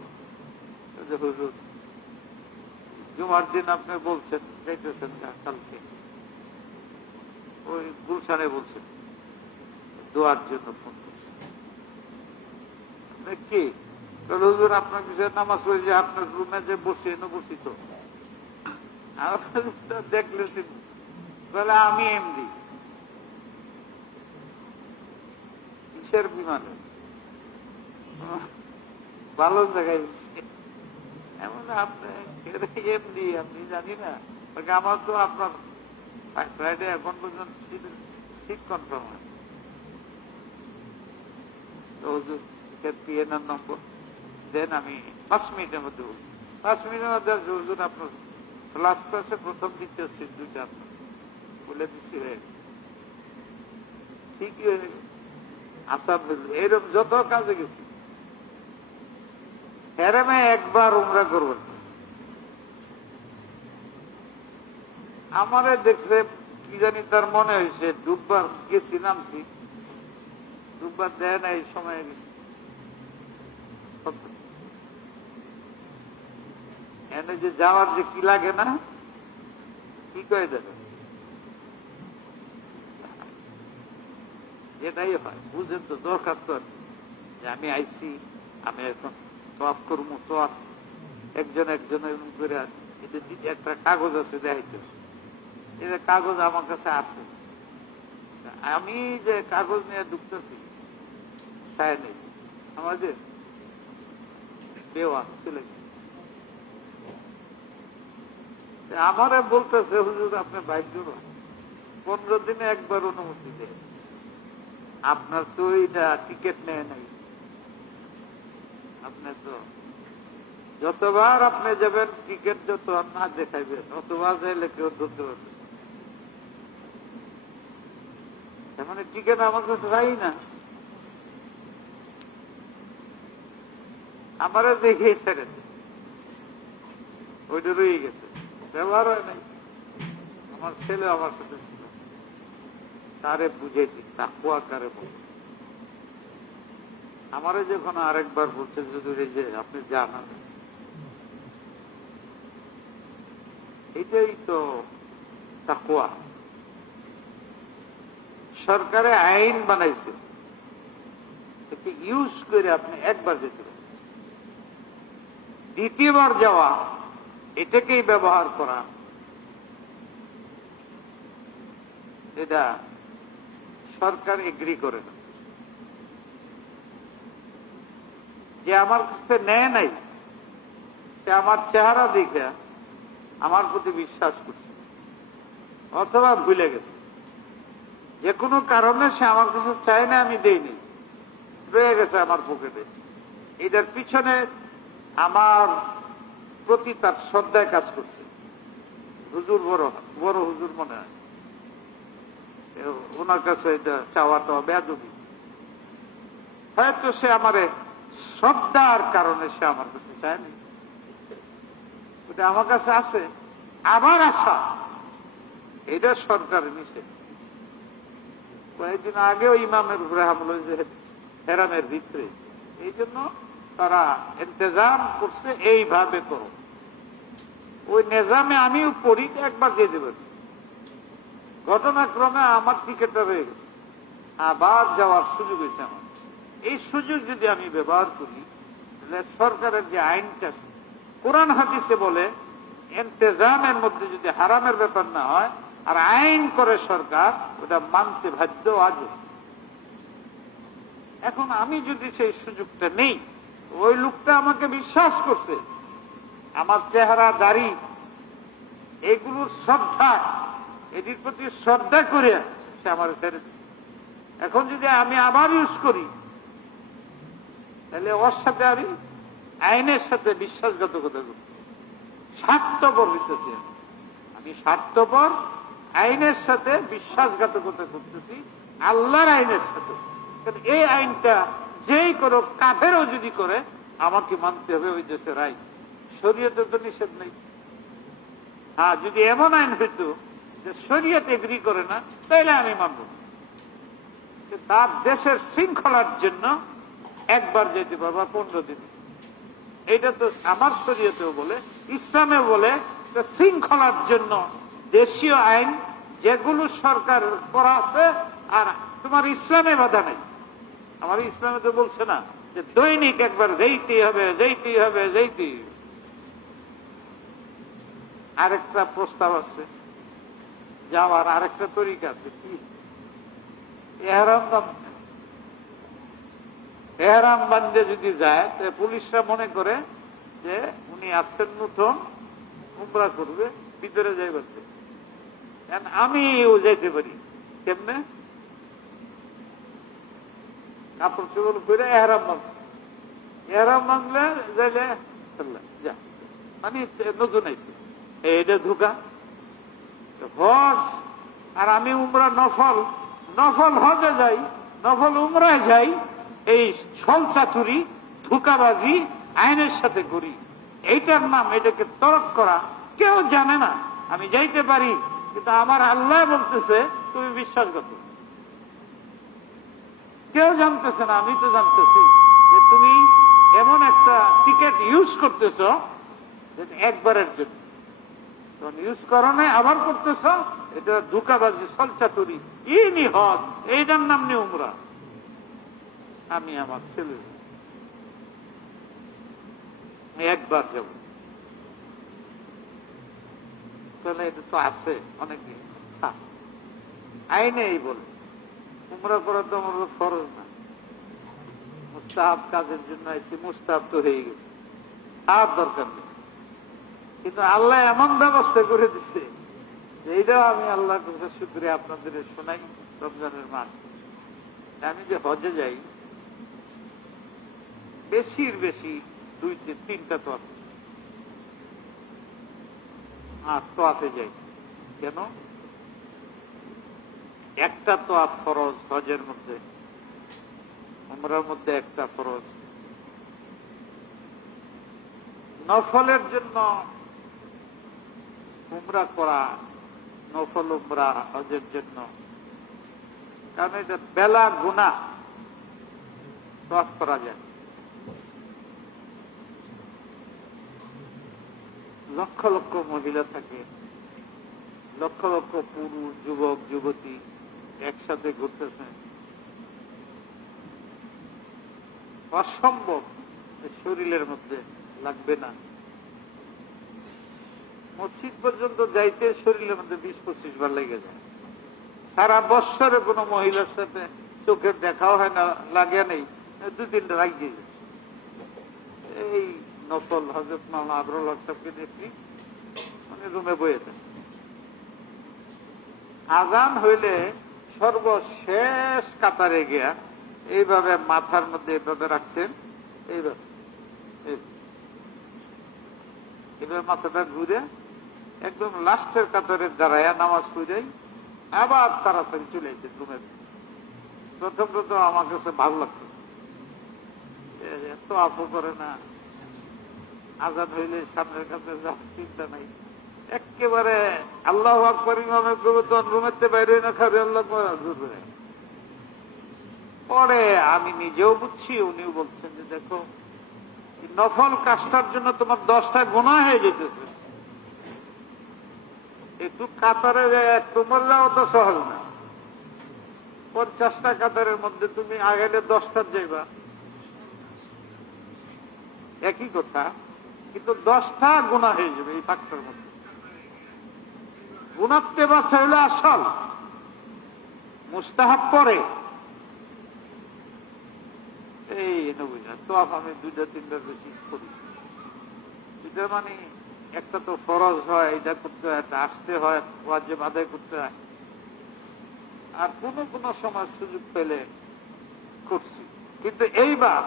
যে হুজুর জুমার দিন আপনি বলছেন যাইতেছেন কালকে, ওই গুলশানে বলছেন, দোয়ার জন্য ফোন করছে। কি হুজুর আপনার বিষয়ে নামাজ পড়ে যে আপনার রুমে যে বসে বসি তো দেখলেছেন, বলে আমি এমডি কিসের বিমানে, ভালো জায়গায় এমন আপনি এমডি, আপনি জানি না, আমার তো আপনার ফ্রাইডে এখন পর্যন্ত সিট কনফার্ম হয়। পিএনআর নম্বর দেন, আমি 5 মিনিটের মধ্যে বলছি। 5 মিনিটের মধ্যে হুজুর আপনার লাস্ট ক্লাসে প্রথম দ্বিতীয় সিট 2টা আপনার বলে দিচ্ছি, হয়ে ঠিকই হয়ে গেছে। আসাম এরকম যত কাজে গেছি, হেরামে একবার উমরা করবেন, আমারে দেখছে কি জানি তার মনে হয়েছে, দুবার গেছি নামছি, দুবার দেয় না, এই সময় গেছি। এনে যে যাওয়ার যে কি লাগে না, কি কয়ে দেবে, এটাই হয়। বুঝেন তো, দরখাস্ত যে আমি আইছি, আমি এখন তোয়াফ করবো, তোয়াফ একজন করে একটা কাগজ আছে দেখাইতে, এটা কাগজ আমার কাছে আছে, আমি যে কাগজ নিয়ে ঢুকতেছি চাই নেই, আমাদের বেওয়া চলে গেছে। আমারে বলতেছে হুজুর আপনি ভাগ্য, 15 দিনে একবার অনুমতি দেয়, আপনার তো এইটা টিকিট নেয় নাই, আপনি তো যতবার আপনি যাবেন টিকিট যত না দেখাইবেন, অতবার যাইলে কেউ ধরতে পারবে। মানে টিকিট আমার কাছে চাই না, আমারও দেখে ছেড়ে ওইটা রয়ে গেছে, ব্যবহার হয় নাই। আমার ছেলে আমার সাথে ছিল, তারে বুঝেছি তাকওয়া কারে বলে। আমারে যখন আরেকবার বলছে যদি যে আপনি জানান, এটাই তো তাকওয়া। সরকারে আইন বানাইছে, ইউজ করে আপনি একবার যেতে পারেন, দ্বিতীয়বার যাওয়া এটাকেই ব্যবহার করা, এটা সরকার এগ্রি করে না। যে আমার কাছ থেকে নেয় নাই, সে আমার চেহারা দেখে আমার প্রতি বিশ্বাস করছে, অথবা ভুলে গেছে, যে কোনো কারণে সে আমার কাছে চায় না, আমি দেইনি, রয়ে গেছে আমার পকেটে। এটার পিছনে আমার প্রতি তার শ্রদ্ধায় কাজ করছে। হুজুর বড় বড় হুজুর মনে হয়, ওনার কাছে এটা চাওয়াটা বেয়াদবি। হয়তো সে আমারে শ্রদ্ধার কারণে সে আমার কাছে চায়নি, ওটা আমার কাছে আছে, আবার আশা, এটা সরকারের নিষেধ। কয়েকদিন আগেও ইমামের উপরে হামলা হয়েছে হেরামের ভিতরে, এই জন্য তারা ইন্তজাম করছে এইভাবে করো। ওই নিজামে আমিও পড়ি, একবার দিয়ে দেবেন। ঘটনাক্রমে আমার টিকিটটা রয়ে গেছে, আবার যাওয়ার সুযোগ হয়েছে আমার। এই সুযোগ যদি আমি ব্যবহার করি, তাহলে সরকারের যে আইনটা কোরআন হাদিসে বলে ইন্তেজামের মধ্যে যদি হারামের ব্যাপার না হয় আর আইন করে সরকার, ওটা মানতে বাধ্য আজ। এখন আমি যদি সেই সুযোগটা নেই, ওই লোকটা আমাকে বিশ্বাস করছে, আমার চেহারা দাড়ি এগুলোর শ্রদ্ধা, এটির প্রতি শ্রদ্ধা করে সে আমার ছেড়ে দিচ্ছে। এখন যদি আমি আবার ইউজ করি, তাহলে ওর সাথে আমি আইনের সাথে বিশ্বাসঘাতকতা করতেছি, স্বার্থপর হইতেছি। আমি স্বার্থপর, আইনের সাথে বিশ্বাসঘাতকতা করতেছি, আল্লাহর আইনের সাথে। এই আইনটা যেই করো, কাফেরও যদি করে, আমাকে মানতে হবে ওই দেশের আইন। শরীয়তে তো নিষেধ নেই। হ্যাঁ, যদি এমন আইন হইতো যে শরীয়ত এগ্রি করে না, তাইলে আমি মানব। তার দেশের শৃঙ্খলার জন্য একবার যেতে পারবা 15 দিন। এটা তো আমার শরীয়তেও বলে, ইসলামেও বলে, শৃঙ্খলার জন্য দেশীয় আইন যেগুলো সরকার করা আছে, আর তোমার ইসলামে বাধা নেই। আমার ইসলামে তো বলছে না যে দৈনিক একবার যেতেই হবে, যেতেই হবে, যেতেই হবে। আরেকটা প্রস্তাব আছে যাওয়ার, আরেকটা তরিকা আছে, কি এহরাম বান্ধে যদি যায়, পুলিশরা মনে করে যে উনি আসছেন নতুন, উমরা করবে, ভিতরে যাই বলতে। আমিও যাইতে পারি, কেমনে? কাপড় চোপড় করে এহরাম বাঁধ, এহরাম বাঁধলে যাইলে যা, মানে নতুন আইছে, এটা ধোকা। হজ আর আমি উমরা নফল, নফল হজে যাই, নফল উমরায় যাই, এই ছল চাতুরি ধোকাবাজি আইনের সাথে করি। এইটার নাম, এটাকে তরক করা। কেউ জানে না আমি যাইতে পারি, কিন্তু আমার আল্লাহ বলতেছে তুমি বিশ্বাস করো। কেউ জানতেছে না, আমি তো জানতেছি যে তুমি এমন একটা টিকিট ইউজ করতেছ একবারের জন্য, ইউজ করো নাই আবার করতেছ, এটা ধোকাবাজি, ছলচাতুরি। ইনি হজ, এইটার নাম নিয়ে উমরা। আমি আমার ছেলে একবার যাব, তাহলে এটা তো আছে অনেকদিন। আইনে এই বলে উমরা করা তো আমার ফরজ না, মুস্তাহাব কাজের জন্য আইসি, মুস্তাহাব তো হয়ে গেছে, আর দরকার নেই। কিন্তু আল্লাহ এমন ব্যবস্থা করে দিচ্ছে যে এইটাও আমি আল্লাহর কাছে শুকরিয়া আপনাদের শোনাই। রমজানের মাস আমি যে হজে যাই, বেশির বেশি 2-3টা তোয়াফ, আর তোয়াফে যাই। কেন? একটা তোয়াফ ফরজ হজের মধ্যে, উমরার মধ্যে একটা ফরজ। নফলের জন্য উমরা করা, নফল উমরা হজের জন্য, কারণ এটা বেলা গুনাহ, তোয়াফ করা যায়। লক্ষ লক্ষ মহিলা থাকে, লক্ষ লক্ষ পুরুষ, যুবক যুবতী একসাথে ঘুরতেছে। অসম্ভব শরীরের মধ্যে লাগবে না। মসজিদ পর্যন্ত যাইতে শরীরের মধ্যে 20-25 বার লেগে যায়। সারা বৎসরে কোনো মহিলার সাথে চোখের দেখাও হয় না, লাগে নেই, 2-3টা লাগিয়ে যায়। এই নফল হযরত মাওলানা আবরুল হক সাহেবকে দেখছি, মানে রুমে বয়ে থাকে। আজান হইলে সর্বশেষ কাতারে গিয়া এইভাবে মাথার মধ্যে এইভাবে রাখতেন, এইভাবে এইভাবে মাথাটা ঘুরে একদম লাস্টের কাতারে দাঁড়ায় নামাজ পড়াই, আবার তাড়াতাড়ি চলে যেতেন রুমে। প্রথম প্রথম আমার কাছে ভালো লাগতো, এত আফু করে না, আজান হইলে সামনের কাছে যাওয়ার চিন্তা নাই, একেবারে আল্লাহু আকবার ইমামের রুমের বাইরে না খাবে আল্লাহ। পরে আমি নিজেও বুঝছি, উনিও বলছেন যে দেখো নফল কাজটার জন্য তোমার 10টা গুনাহ হয়ে যেতেছে, একটু কাতারে তোমার যাওয়া তো সহজ না। 50টা কাতারের মধ্যে তুমি আগাইলে 10টার যাইবা, একই কথা, কিন্তু 10টা গুনাহ হয়ে যাবে এই ফাঁকটার মধ্যে। গুনাহতে বাঁচা হইলে আসল, মুস্তাহাব পরে। এই নবীনা তো আমি 2-3টার বেশি করি। এটা মানে একটা তো ফরজ হয়, এটা করতে হয়, একটা আসতে হয়, ওয়াজিব আদায় করতে হয়। আর কোন সময় সুযোগ পেলে করছি, কিন্তু এইবার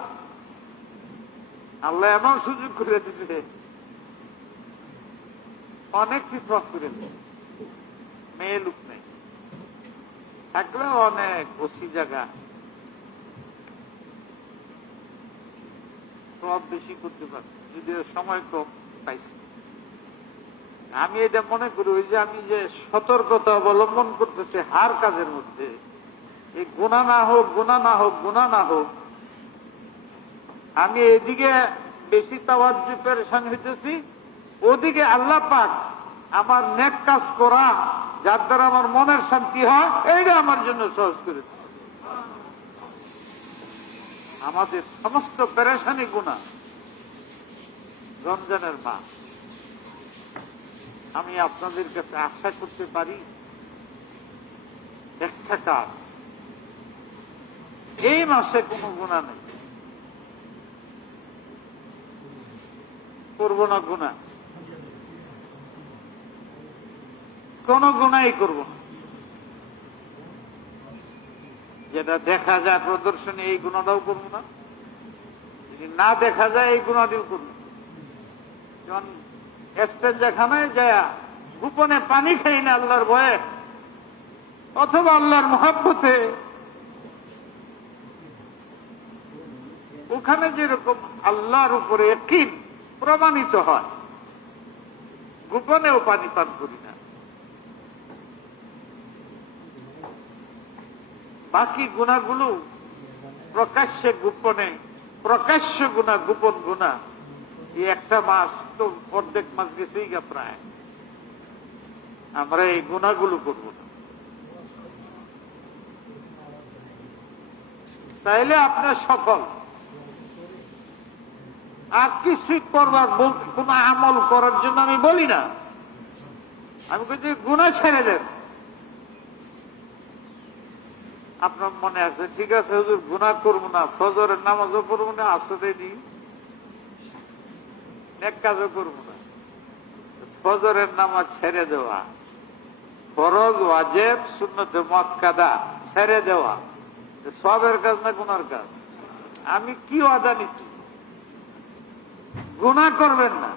আল্লাহ এমন সুযোগ করে দিছে, অনেক পৃথক করে দিচ্ছে। মেয়ে লোক নেই, থাকলেও অনেক ওসি জায়গা, সব বেশি করতে পারে, যদিও সময় কম পাইছি। আমি এটা মনে করি ওই যে আমি যে সতর্কতা অবলম্বন করতেছি হার কাজের মধ্যে, এই গুনাহ না হোক, গুনাহ না হোক, গুনাহ না হোক, আমি এদিকে বেশি তাওয়াজ্জু পেরেশান হইতেছি, ওদিকে আল্লাহ পাক আমার নেক কাজ করা, যার দ্বারা আমার মনের শান্তি হয়, এইটা আমার জন্য সহজ করে দিচ্ছে। আমাদের সমস্ত পেরেশানি গুনাহ। রমজানের মাস, আমি আপনাদের কাছে আশা করতে পারি একটা কাজ, এই মাসে কোনো গুনাহ নেই, করব না গুনাহ, কোন গুনাহই করব না। যেটা দেখা যায় প্রদর্শনী, এই গুনাহটাও করবো না, যদি না দেখা যায় এই গুনাহটিও করবো। যেমন এস্তেঞ্জাখানায় যায় গোপনে পানি খাই না আল্লাহর ভয়ে, অথবা আল্লাহর মহব্বতে, ওখানে যেরকম আল্লাহর উপরে ইয়াকিন প্রমাণিত হয়, গোপনেও পানি পান করি না। বাকি গুনাহগুলো প্রকাশ্যে গোপনে, প্রকাশ্য গুনাহ, গোপন গুনাহ, এই একটা মাস তো অর্ধেক মাস গেছেই গা প্রায়, আমরা এই গুনাহগুলো করবো না। তাইলে আপনার সফল। আর কিছুই করবার বলতে, কোন আমল করার জন্য আমি বলি না, আমি বলছি গুনাহ ছেড়ে দেন। আপনার মনে আছে, ঠিক আছে হুজুর গুনাহ করবো না, ফজরের নামাজও পড়বো না, আসরে দিই এক কাজও করবো না। ফজরের নামাজ ছেড়ে দেওয়া, ফরজ, ওয়াজিব, সুন্নতে মুআক্কাদা ছেড়ে দেওয়া সবের কাজ না গুনার কাজ? আমি কি ওয়াদা নিছি? গুনাহ করবেন না।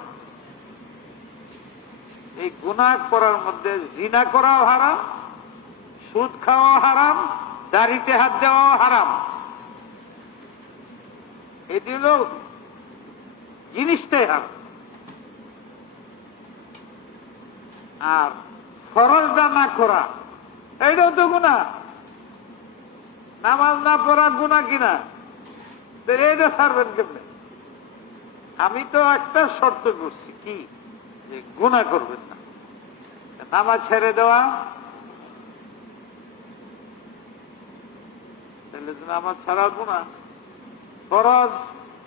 এই গুনাহ করার মধ্যে জিনা করাও হারাম, সুদ খাওয়াও হারাম, দাড়িতে হাত দেওয়াও হারাম। এটি হল জিনিসটাই হারাম। আর ফরজটা না করা, এইটাও তো গুনাহ। নামাজ না পড়া গুনাহ কিনা? এইটা ছাড়বেন কেমনে? আমি তো একটা শর্ত করছি, কি? যে গুনাহ করবেন না। নামাজ ছেড়ে দেওয়া, তাহলে নামাজ ছাড়া গুনাহ। ফরজ,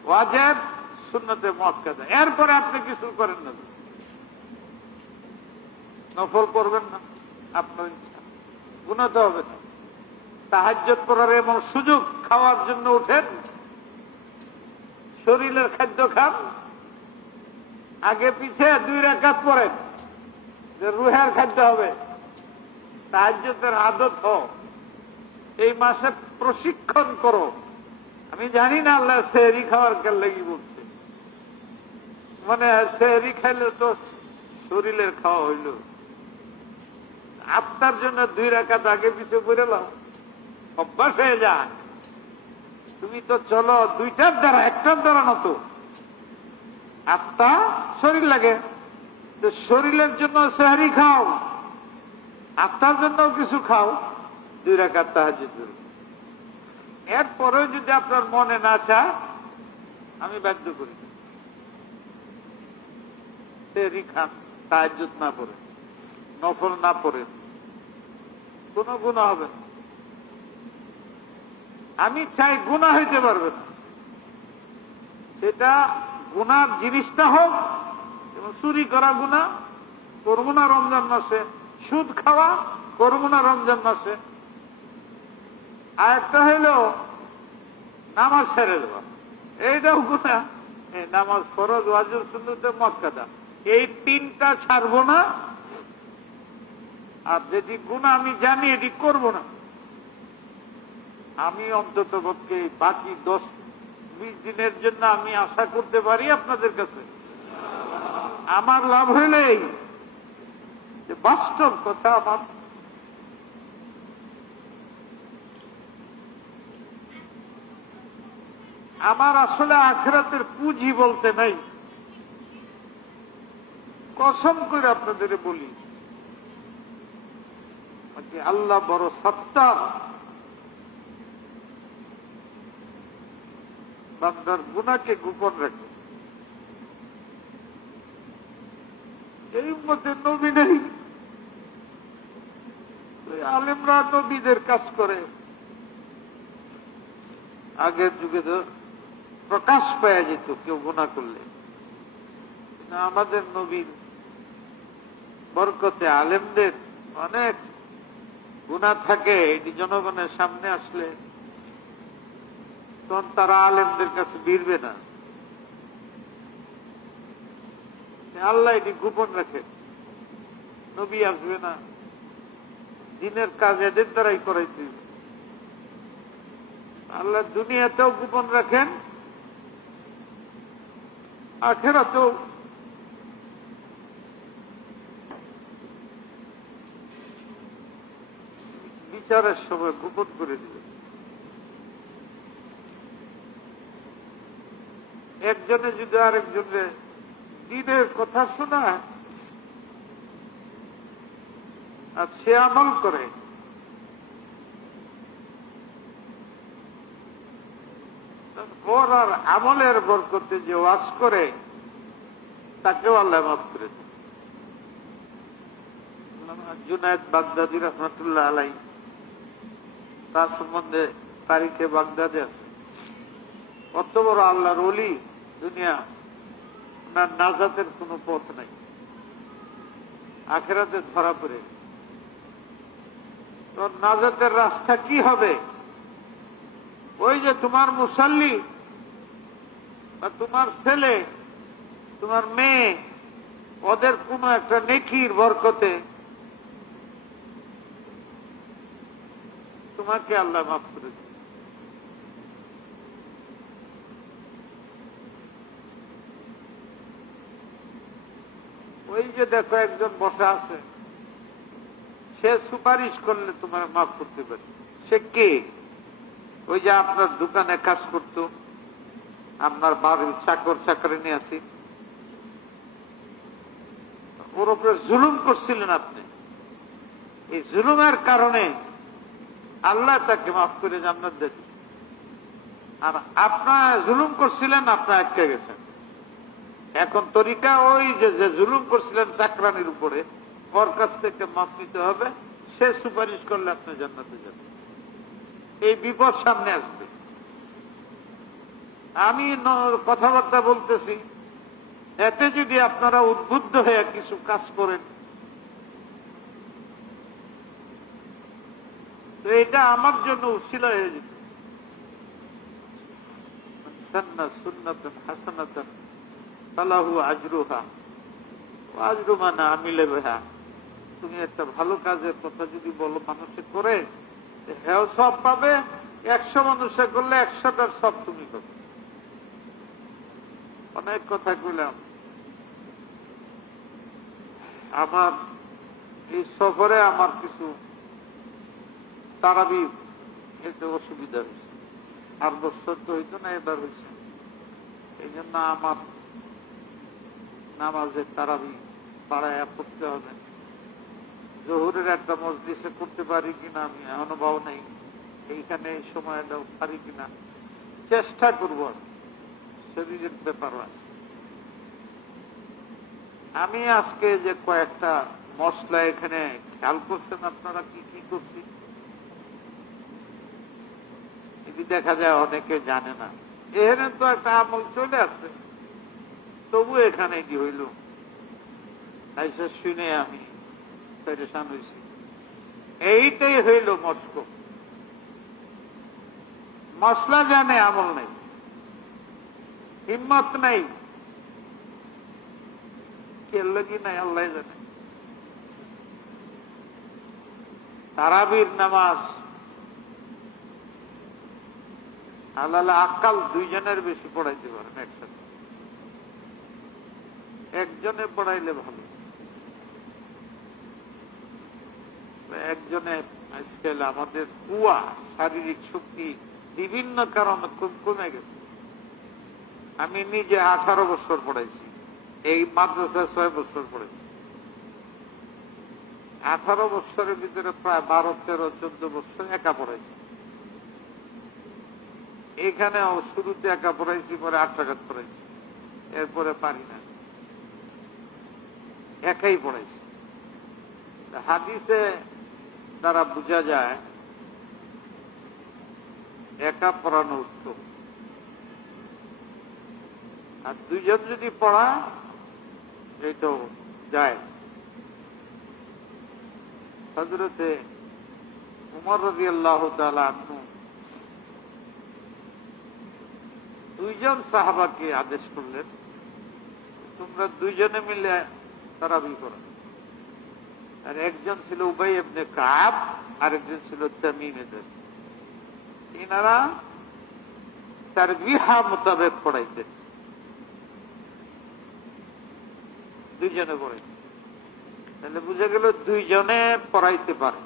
ওয়াজিব, সুন্নতে মুআক্কাদা, এরপরে আপনি কিছু করেন না, নফল করবেন না, আপনার ইচ্ছা, গুনাহ তো হবে না। তাহাজ্জুদ পড়ার এমন সুযোগ, খাওয়ার জন্য উঠেন, শরীরের খাদ্য খান, আগে পিছে 2 রাকাত পড়েন, যে রুহের খাদ্য হবে। তাহাজ্জুদের আদত হও, এই মাসে প্রশিক্ষণ করো। আমি জানি না আল্লাহ সেহরি খাওয়ার কাল লাগি বলছে, মানে সেহরি খাইলে তো শরীরের খাওয়া হইল। আপনার জন্য 2 রাকাত আগে পিছে পড়ে লাও, অভ্যাস হয়ে যায়। তুমি তো চলো 2টার দ্বারা, 1টার দ্বারা নত। আত্মা শরীর লাগে, তো শরীরের জন্য সেহরি খাও, আত্মার জন্য কিছু খাও, 2 রাকাত তাহাজ্জুদ করো। এরপরেও যদি আপনার মনে না চায়, আমি বাধ্য করি, সেহরি খান, তাহাজ্জুদ না পড়ে, নফল না পড়ে, কোনো গুনাহ হবে না। আমি চাই গুনাহ হইতে পারবে না, সেটা গুনার জিনিসটা হোক। এবং চুরি করা গুনাহ করবো না রমজান মাসে, সুদ খাওয়া করবো না রমজান মাসে। আর একটা হইল নামাজ ছেড়ে দেওয়া, এইটাও গুনাহ। নামাজ ফরজ, ওয়াজিব, সুন্নাত, মুআক্কাদা, এই তিনটা ছাড়বো না। আর যদি গুনাহ আমি জানি এটি করব না, আমি অন্তত পক্ষে বাকি 10-20 দিনের জন্য আমি আশা করতে পারি আপনাদের কাছে। আমার লাভ হইলে এই যে বাস্তব কথা, আমার আসলে আখিরাতের পুঁজি বলতে নাই। কসম করে আপনাদের বলি, আল্লাহ বড় সত্তার, বান্দার গুনাহকে গোপন রাখে। এই উম্মতের নবী নেই, আলেমরা নবীদের কাজ করে। আগের যুগে তো প্রকাশ পাওয়া যেত কেউ গুনাহ করলে। আমাদের নবীর বরকতে আলেমদের অনেক গুনাহ থাকে, এটি জনগণের সামনে আসলে তখন তারা আলেমদের কাছে ভিড়বে না। আল্লাহ এটি গোপন রাখে, নবী আসবে না, দিনের কাজ এদের দ্বারাই করাইতে। আল্লাহ দুনিয়াতেও গোপন রাখেন, আখিরাতেও। বিচারের সময় গোপন করে দিবেন। একজনে যদি আরেকজনের দিনের কথা শোনায় আর সে আমল করে, ওর আর আমলের বরকতে যে ওয়াজ করে তাকেও আল্লাহ মাফ করে দেন। জুনায়েদ বাগদাদি রহমতুল্লাহ আলাই, তার সম্বন্ধে তারিখে বাগদাদে আছে। কত বড় আল্লাহর ওলি, দুনিয়া ওনার নাজাতের কোনো পথ নাই, আখিরাতে ধরা পড়ে। তোর নাজাতের রাস্তা কি হবে? ওই যে তোমার মুসাল্লি বা তোমার ছেলে, তোমার মেয়ে, ওদের কোন একটা নেকির বরকতে তোমাকে আল্লাহ মাফ করে দেবে। ওই যে দেখো একজন বসা আছে, সে সুপারিশ করলে তোমার মাফ করতে পারে। সে কে? ওই যে আপনার দোকানে কাজ করত, আপনার বাড়ির চাকর চাকরানি আছে, ওর উপরে জুলুম করছিলেন আপনি। এই জুলুমের কারণে আল্লাহ তাকে মাফ করে জান্নাত দিয়েছে। আর আপনার জুলুম করছিলেন, আপনার আটকে গেছেন। এখন তরিকা ওই যে জুলুম করছিলেন চাকরানির উপরে, ওর কাছ থেকে মাফ নিতে হবে। সে সুপারিশ করলে আপনি জান্নাতে যাবেন। এই বিপদ সামনে আসবে। আমি কথাবার্তা বলতেছি, এতে যদি আপনারা উদ্বুদ্ধ হয়ে কিছু কাজ করেন, তো এটা আমার জন্য উসিলা হয়ে যেত। সুন্নাতান হাসানাতান ফালাহু আজরুহা ওয়া আজরু মান আমিলা বিহা। তুমি একটা ভালো কাজের কথা যদি বলো, মানুষে করে, হ্যাঁ সব পাবে। 100 মানুষে করলে 100টার সব তুমি পাবে। অনেক কথা কইলাম। আমার এই সফরে আমার কিছু তারাবি এতে অসুবিধা হয়েছে। আর বছর তো হইতো না, এবার হয়েছে। এই জন্য আমার নামাজের তারাবি পাড়ায় করতে হবে। জোহরের একটা মজলিসে করতে পারি কিনা আমি এখনো ভাব নেই, এইখানে এই সময়টাও পারি কিনা, চেষ্টা করবো। শরীরের ব্যাপার আছে। আমি আজকে যে কয়েকটা মশলা এখানে খেয়াল করছেন আপনারা, কি কি করছি, এটি দেখা যায় অনেকে জানে না। এখানে তো একটা আমল চলে আসছে, তবু এখানে কি হইল, তাই সে শুনে আমি পেরেশান হয়েছি। এইটাই হইল মস্ক, মশলা জানে, আমল নেই, হিম্মত নাই, কি নাই আল্লাহ জানে। তারাবির নামাজ আল্লাহ আকাল দুইজনের বেশি পড়াইতে পারেন একসাথে, একজনে পড়াইলে ভালো। একজনে আজকাল আমাদের কুয়া শারীরিক শক্তি বিভিন্ন কারণে কমে গেছে। আমি নিজে 18 বছর পড়াইছি, এই মাদ্রাসায় 6 বছর পড়েছি। 18 বছরের ভিতরে প্রায় 12, 13, 14 বছর একা পড়াইছি। এখানেও শুরুতে একা পড়াইছি, পরে 8 রাকাত পড়াইছি, এরপরে পারি না, একাই পড়াইছি। হাদিসে দ্বারা বোঝা যায় একা পড়ানো উত্তম, আর দুইজন যদি পড়া এইটাও যায়। হযরতে উমর রাদিয়াল্লাহু তাআলা আনহু দুইজন সাহাবাকে আদেশ করলেন, তোমরা দুইজনে মিলে তারাবি করো। আর একজন ছিল উবাই ইবনে কাব, আরেকজন ছিল তামিম ইবনে দার। এনারা তারবিহা মোতাবেক পড়াইতেন, দুইজনে পড়াইতেন। তাহলে বুঝা গেল দুইজনে পড়াইতে পারে,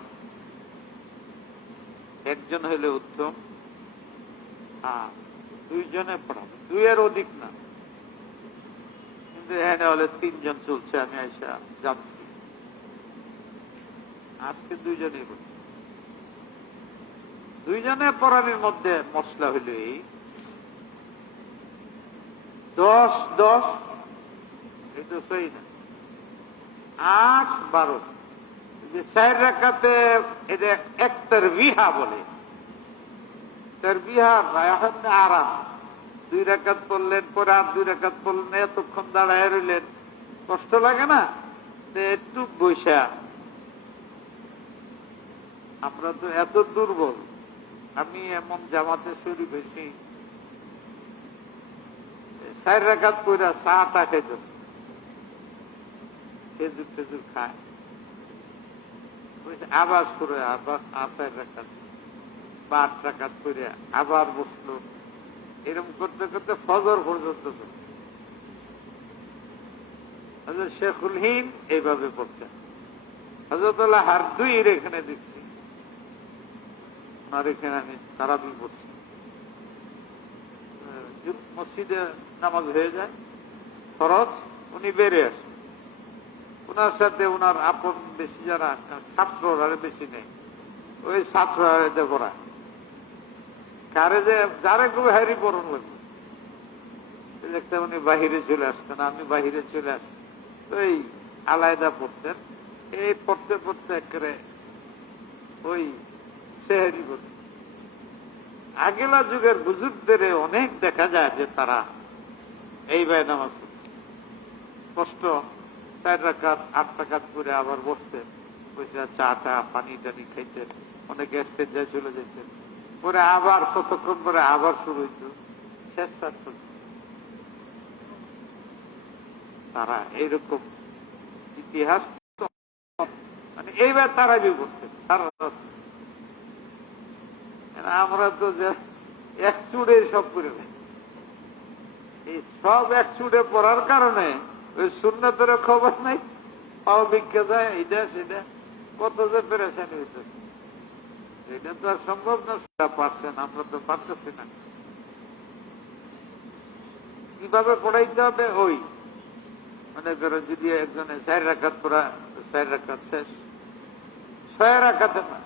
একজন হইলে উত্তম। হ্যাঁ, দুইজনে পড়াবে, 2 এর অধিক না। কিন্তু এখানে হলে 3 জন চলছে, আমি আইসা জানছি। আজকে দুইজনেই পড়ি। দুইজনে পড়ানোর মধ্যে মশলা হইল এই 10-10, এটা সই না, 8-12। যে 4 রাকাতে এটা এক তারবিহা বলে, তারবিহা আরাম। 2 রাকাত পড়লেন, পরে আর 2 রাকাত পড়লেন, এতক্ষণ দাঁড়ায় রইলেন, কষ্ট লাগে না? একটু বৈশা, আমরা তো এত দুর্বল। আমি এমন জামাতে শরীফ হয়েছি, 4 রাকাত পড়া চাটা খাইতেছে, খেজুর টেজুর খায়, আবার শুরু, আবার 4 রাকাত বা 8 রাকাত করে আবার বসলো। এরকম করতে করতে ফজর পর্যন্ত হযরত শেখুল হিন্দ এইভাবে পড়তেন। হযরতুল্লাহ হারদুইর এখানে দেখছি, ওনার এখানে আমি তারাবি পড়ছি। মসজিদে নামাজ হয়ে যায় ফরজ, উনি বেড়ে আসেন, ওনার সাথে ওনার আপন বেশি যারা ছাত্ররা বেশি নেই, ওই ছাত্ররা পড়ায়। কারে যে যারে খুব হ্যারি পড়ন লাগবে, দেখতে উনি বাহিরে চলে আসতেন, আমি বাহিরে চলে আসছি, তো এই আলাদা পড়তেন। এই পড়তে পড়তে একেবারে ওই সেহেরি পড়তেন। আগেলা যুগের বুজুর্গদের অনেক দেখা যায় যে তারা এইভাবে নামাজ পড়তেন, কষ্ট 4 রাকাত 8 রাকাত করে আবার বসতেন, বসে চাটা পানি টানি খাইতেন, অনেকে ইস্তেঞ্জায় চলে যেতেন, পরে আবার কতক্ষণ পরে আবার শুরু হইত, শেষ রাত পর্যন্ত। তারা এইরকম ইতিহাস, মানে এইবার তারা বি করতেন সারা রাত। আমরা তো যে এক চুড়ে সব করে নেই, এই সব এক চুড়ে পড়ার কারণে ওই সুন্নতের খবর নাই, পাও বিক্ষে যায়, এটা সেটা কত যে পেরেশানি হইতেছে। এটা তো আর সম্ভব না, সেটা পারছেন, আমরা তো পারতেছি না। কিভাবে পড়াইতে হবে? ওই মনে করো যদি একজনে 4 রাকাত পড়া, 4 রাকাত শেষ, 6 রাকাতে না,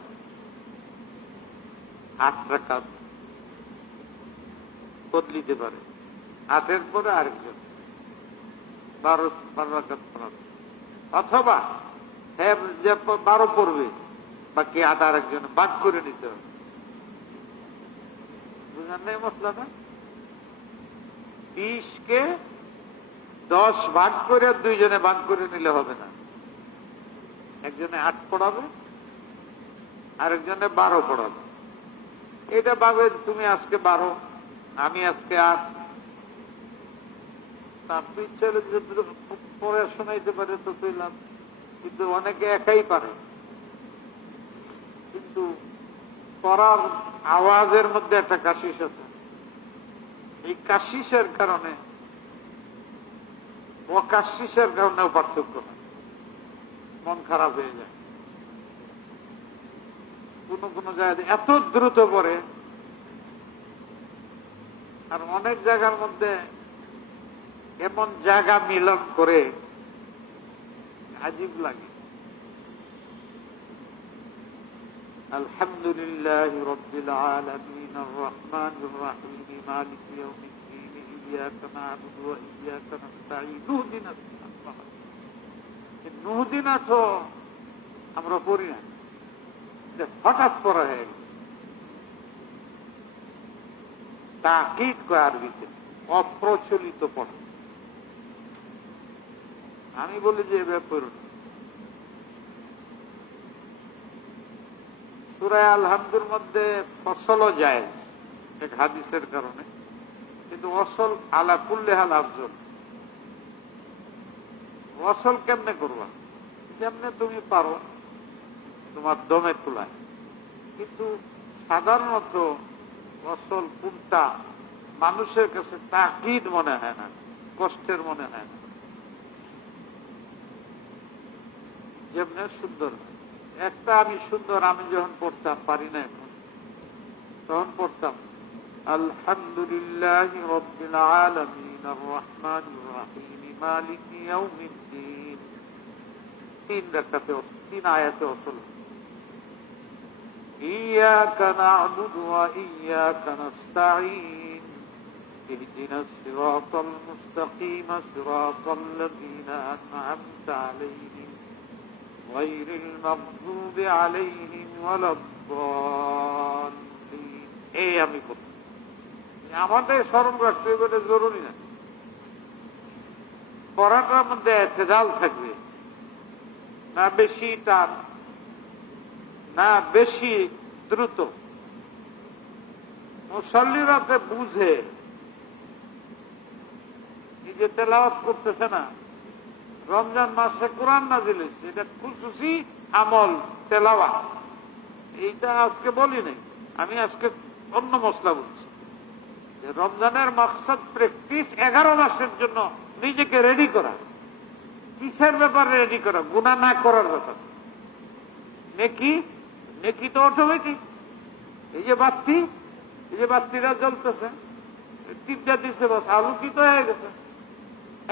8 রাকাত বদলিতে পারে, 8-এর পরে আরেকজন 12 রাকাত পড়াবে, অথবা হ্যাঁ যে 12 পড়বে বাকি 8 আরেকজন ভাগ করে নিতে হবে। বুঝেন না এই মশলাটা? 20কে 10 ভাগ করে 2 জনে ভাগ করে নিলে হবে না। একজনে 8 পড়াবে, আরেকজনে 12 পড়াবে। এটা ভাবে তুমি আজকে 12, আমি আজকে 8। আপনি ছেলে পড়ে শোনাইতে পারে তো পেলাম, কিন্তু অনেকে একাই পারে, কিন্তু পড়ার আওয়াজের মধ্যে একটা কাশিস আছে। এই কাশিসের কারণে অকাশিসের কারণেও পার্থক্য হয়, মন খারাপ হয়ে যায়। কোন কোন জায়গায় এত দ্রুত পড়ে, আর অনেক জায়গার মধ্যে এমন জায়গা মিলন করে আজীব লাগে। আলহামদুলিল্লাহ রাব্বিল আলামিন আর রহমানির রহিম মালিকি ইয়াউমিদ্দিন ইয়্যাকা না'বুদু ওয়া ইয়্যাকা নাস্তাঈন ইহদিনাস সিরাতাল মুস্তাকিম। নুহদিনা তো আমরা পড়ি না, এটা হঠাৎ পড়া হয়ে গেছে। তাকিদ কয় আরবিতে, অপ্রচলিত পড়া। আমি বলি যে এভাবে পড়ুন। সূরা আল-হামদের মধ্যে ফসলও জায়েজ এক হাদিসের কারণে, কিন্তু অসল আলা কুল্লি হাল আফজল। অসল কেমনে করবা? যেমনে তুমি পারো তোমার দমে তোলায়, কিন্তু সাধারণত অসল কোনটা মানুষের কাছে তাকিদ মনে হয় না, কষ্টের মনে হয় না। যেমনে সুন্দর একটা আমি সুন্দর, আমি যখন পড়তাম, পারি না এখন, তখন পড়তাম আলহামদুলিল্লাহি রাব্বিল আলামিন আর রহমানির রহিম মালিকি ইয়াউমিদ্দিন। 3 রাকাতে 3 আয়াতে অসল। ইয়্যাকা না'বুদু ওয়া ইয়্যাকা নাস্তাঈন ইহদিনাস সিরাতাল মুস্তাকিম সিরাতাল লাযীনা আন'আমতা আলাইহিম গায়রিল মাগদুবি আলাইহিম ওয়ালাদ-দাল্লিন। এই আমি বলি, আমাদের স্মরণ রাখতে হবে, এটা জরুরি না। পড়াটার মধ্যে এতেদাল থাকবে, না বেশি টান, না বেশি দ্রুত। মুসাল্লিরাতে বুঝে যে তেলাওয়াত করতেছে না, রমজান মাসে কোরআন নাযিল হয়েছে, এটা খুশুসি আমল তেলাওয়াত। এইটা আজকে বলি নাই, আমি আজকে অন্য মশলা বলছি। রমজানের মাকসাদ প্র্যাকটিস 11 মাসের জন্য নিজেকে রেডি করা। কিসের ব্যাপারে রেডি করা? গুনাহ না করার ব্যাপার। নেকি, নেকি তো অটোমেটিক। এই যে বাতিরা জ্বলতেছে, টিপ দিয়ে দিচ্ছে, বাস আলোকিত হয়ে গেছে।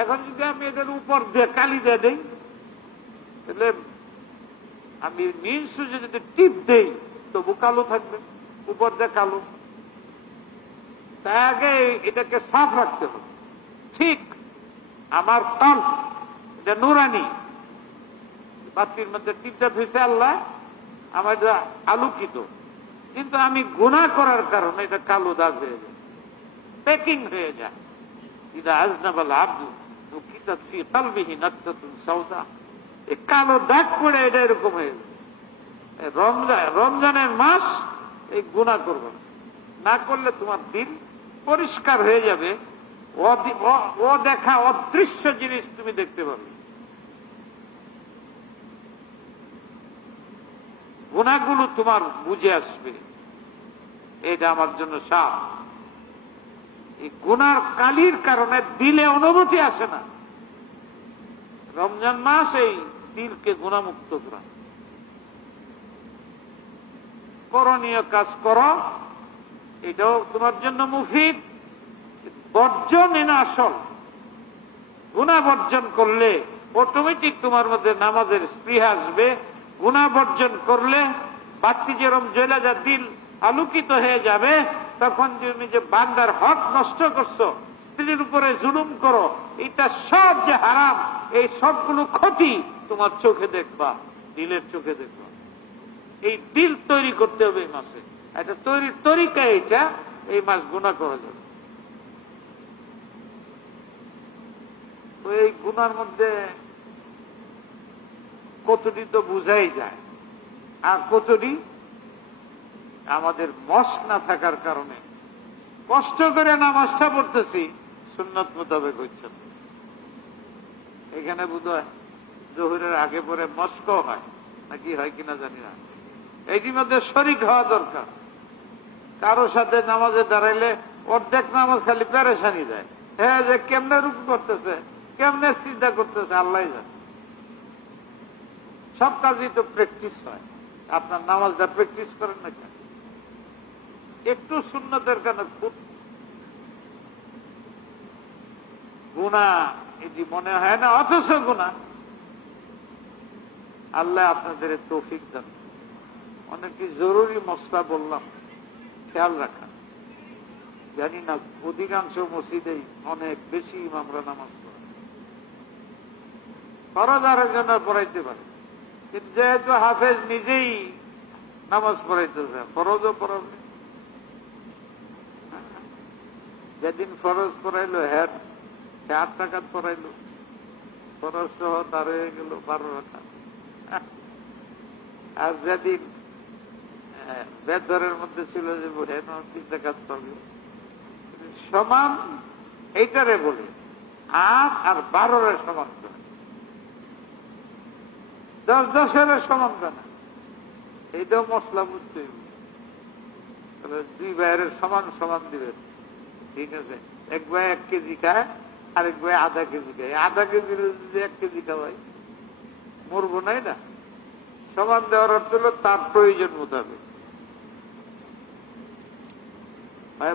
এখন যদি আমি এদের উপর দিয়ে কালি দিয়ে দেই, তাহলে আমি মেইন সুইচে যদি টিপ দেই তবু কালো থাকবে, উপর দিয়ে কালো। তাই আগে এটাকে সাফ রাখতে হবে। ঠিক আমার কল এটা নুরানি, বাতির মধ্যে টিপটা ধুইছে আল্লাহ, আমার এটা আলোকিত, কিন্তু আমি গুনাহ করার কারণে এটা কালো দাগ হয়ে যায়, প্যাকিং হয়ে যায়। ইদা আজনাবাল আব্দু নুকিতাত ফি কলবিহি নাকতাতুন সাওদা, এই কালো দাগ পড়ে এটা এরকম হয়ে যায়। রমজানের মাস এই গুনাহ করবে না, করলে তোমার দিল পরিষ্কার হয়ে যাবে। ও দেখা অদৃশ্য জিনিস তুমি দেখতে পাবে, গুনাহগুলো তোমার বুঝে আসবে। এটা আমার জন্য সাপ। এই গুনার কালির কারণে দিলে অনুভূতি আসে না। রমজান মাস এই দিলকে গুনাহমুক্ত করা। করণীয় কাজ করো, এটাও তোমার জন্য মুফিদ। বর্জন এনা আসল। গুনাহ বর্জন করলে অটোমেটিক তোমার মধ্যে নামাজের স্পৃহা আসবে। গুনাহ বর্জন করলে বাতি যেরকম জ্বলে যা দিল আলোকিত হয়ে যাবে। তখন তুমি যে বান্দার হক নষ্ট করছো, স্ত্রীর উপরে জুলুম করো, এটা সব যে হারাম, এই সবগুলো ক্ষতি তোমার চোখে দেখবা, দিলের চোখে দেখবা। এই দিল তৈরি করতে হবে এই মাসে। এটা তৈরির তরিকা, এটা এই মাস গুনাহ করা যাবে। তো এই গুনার মধ্যে কতটি তো বুঝাই যায়, আর কতটি আমাদের মস্ক না থাকার কারণে কষ্ট করে নামাজটা পড়তেছি, সুন্নত মোতাবেক হচ্ছে না। এখানে বোধহয় জোহরের আগে পরে মস্ক হয় নাকি হয় কিনা জানি না, এইটির মধ্যে শরীক হওয়া দরকার। কারো সাথে নামাজে দাঁড়াইলে অর্ধেক নামাজ খালি পেরেশানি দেয়, হ্যাঁ, যে কেমনে রূপ করতেছে, কেমনে চিন্তা করতেছে, আল্লাহ জানে। সব কাজই তো প্র্যাকটিস হয়। আপনার নামাজটা প্র্যাকটিস করেন না কেন? একটু সুন্নতের কেন খুব গুনাহ এটি মনে হয় না, অথচ গুনাহ। আল্লাহ আপনাদের তৌফিক দেন। অনেক জরুরি মসলা বললাম, খেয়াল রাখা। জানি না অধিকাংশ মসজিদেই অনেক বেশি ইমামরা নামাজ পড়ে, ফরজ আরেকজন পড়াইতে পারে, কিন্তু যেহেতু হাফেজ নিজেই নামাজ পড়াইতেছে, ফরজও পড়াবে। যেদিন ফরজ পড়াইলো, হ্যাঁ 8 রাকাত পড়াইলো, ফরজ সহ তার হয়ে গেল 12 রাকাত। আর যেদিন বেদরের মধ্যে ছিল যে হ্যাঁ 3 রাকাত পড়বে, সমান এইটারে বলে 8 আর 12 সমান করে, 10 সমান কেনা। এইটাও মশলা বুঝতে হবে। 2 ভাইয়ের সমান সমান দিবেন, ঠিক আছে? এক ভাই 1 কেজি খায়, আরেক ভাই আধা কেজি খায়। আধা কেজির যদি 1 কেজি খাওয়াই, মরবো নাই না? সমান দেওয়ার অর্থ হলো তার প্রয়োজন মোতাবেক।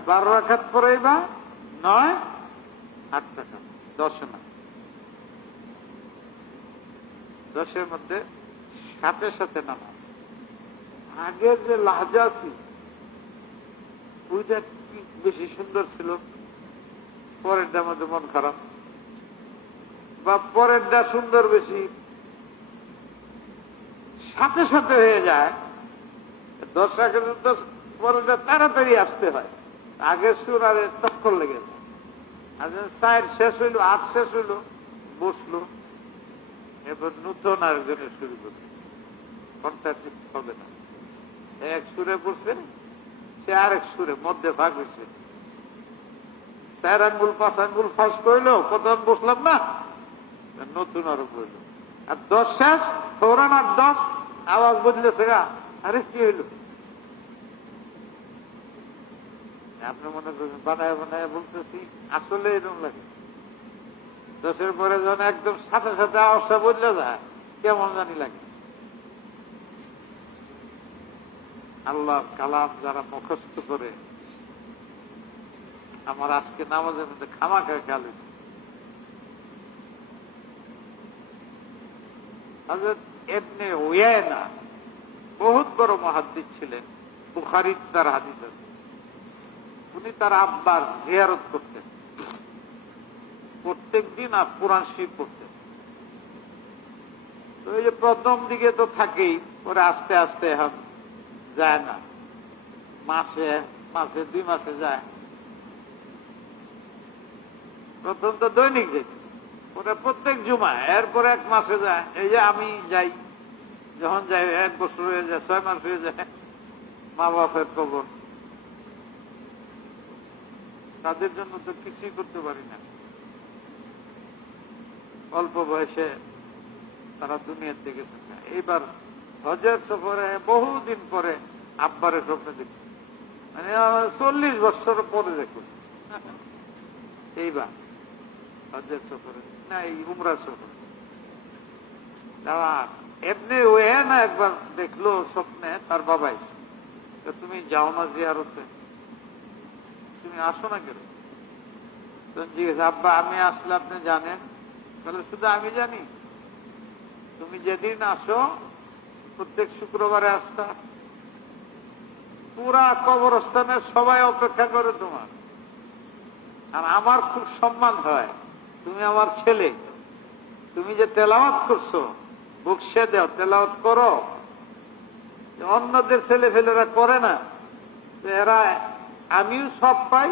12 রাকাত পড়াইবা, 9 8 রাকাত, 10 না। 10-এর মধ্যে সাথে সাথে নামাজ। আগের যে লাহজা ছিল ওইটা কি বেশি সুন্দর ছিল, পরেরটার মধ্যে মন খারাপ, বা পরেরটা সুন্দর বেশি, সাথে সাথে হয়ে যায়। 10 রাকাত পরেরটা তাড়াতাড়ি আসতে হয়, আগের সুর আর টক্কর লেগে যায়। আর 4 শেষ হইলো, 8 শেষ হইলো, বসলো, এবার নতুন আরেকজনের শুরু করবে, কন্ট্রাক্ট হবে না। এক সুরে পড়ছে, সে আরেক সুরে মধ্যে ভাগ হয়েছে, 4 আঙ্গুল 5 আঙ্গুল ফাঁস করলো, প্রথম বসলাম না, নতুন আরো করলো। আর 10 শেষ, ফৌরান আর 10 আওয়াজ বদলেছে, গা আরে কি হইলো? আপনি মনে করবেন বানায় বানায় বলতেছি, আসলে এরকম লাগে। 10-এর পরে যখন একদম সাথে সাথে আওয়াজটা বদলে যায়, কেমন জানি লাগে। আল্লাহর কালাম যারা মুখস্থ করে, আমার আজকে নামাজের মধ্যে খামাখা খেয়াল হয়েছে, হযরত ইবনে উয়াইনা বহুত বড় মুহাদ্দিস ছিলেন, বুখারীর তার হাদিস আছে। উনি তার আব্বার জিয়ারত করতেন প্রত্যেক দিন, আর কোরআন শরীফ পড়তেন। তো এই যে প্রথম দিকে তো থাকেই, পরে আস্তে আস্তে এখন যায় না, মাসে 2 মাসে যায়। প্রথম তো দৈনিক যেত, পরে প্রত্যেক জুমা, এরপরে 1 মাসে যায়। এই যে আমি যাই, যখন যাই 1 বছর হয়ে যায়, 6 মাস হয়ে যায়, মা বাপের কবর, তাদের জন্য তো কিছুই করতে পারি না। অল্প বয়সে তারা দুনিয়াতে গেছেন না। এইবার হজের সফরে বহুদিন পরে আব্বারে স্বপ্নে দেখছি, মানে 40 বছর পরে দেখুন। এইবার হজের সফরে না, এই উমরার সফরে এমনি ওয়ে না, একবার দেখলো স্বপ্নে তার বাবা এসে, তুমি যাও না জিয়ারতে, তুমি আসো না কেন? তখন জিজ্ঞেস, আব্বা আমি আসলে আপনি জানেন? তাহলে শুধু আমি জানি? তুমি যেদিন আসো প্রত্যেক শুক্রবারে আসতা, পুরা কবরস্থানের সবাই অপেক্ষা করে তোমার, আর আমার খুব সম্মান হয়, তুমি আমার ছেলে, তুমি যে তেলাওয়াত করছো, বকশে দাও, তেলাওয়াত করো, অন্যদের ছেলে ফেলেরা করে না, এরা আমিও সব পাই,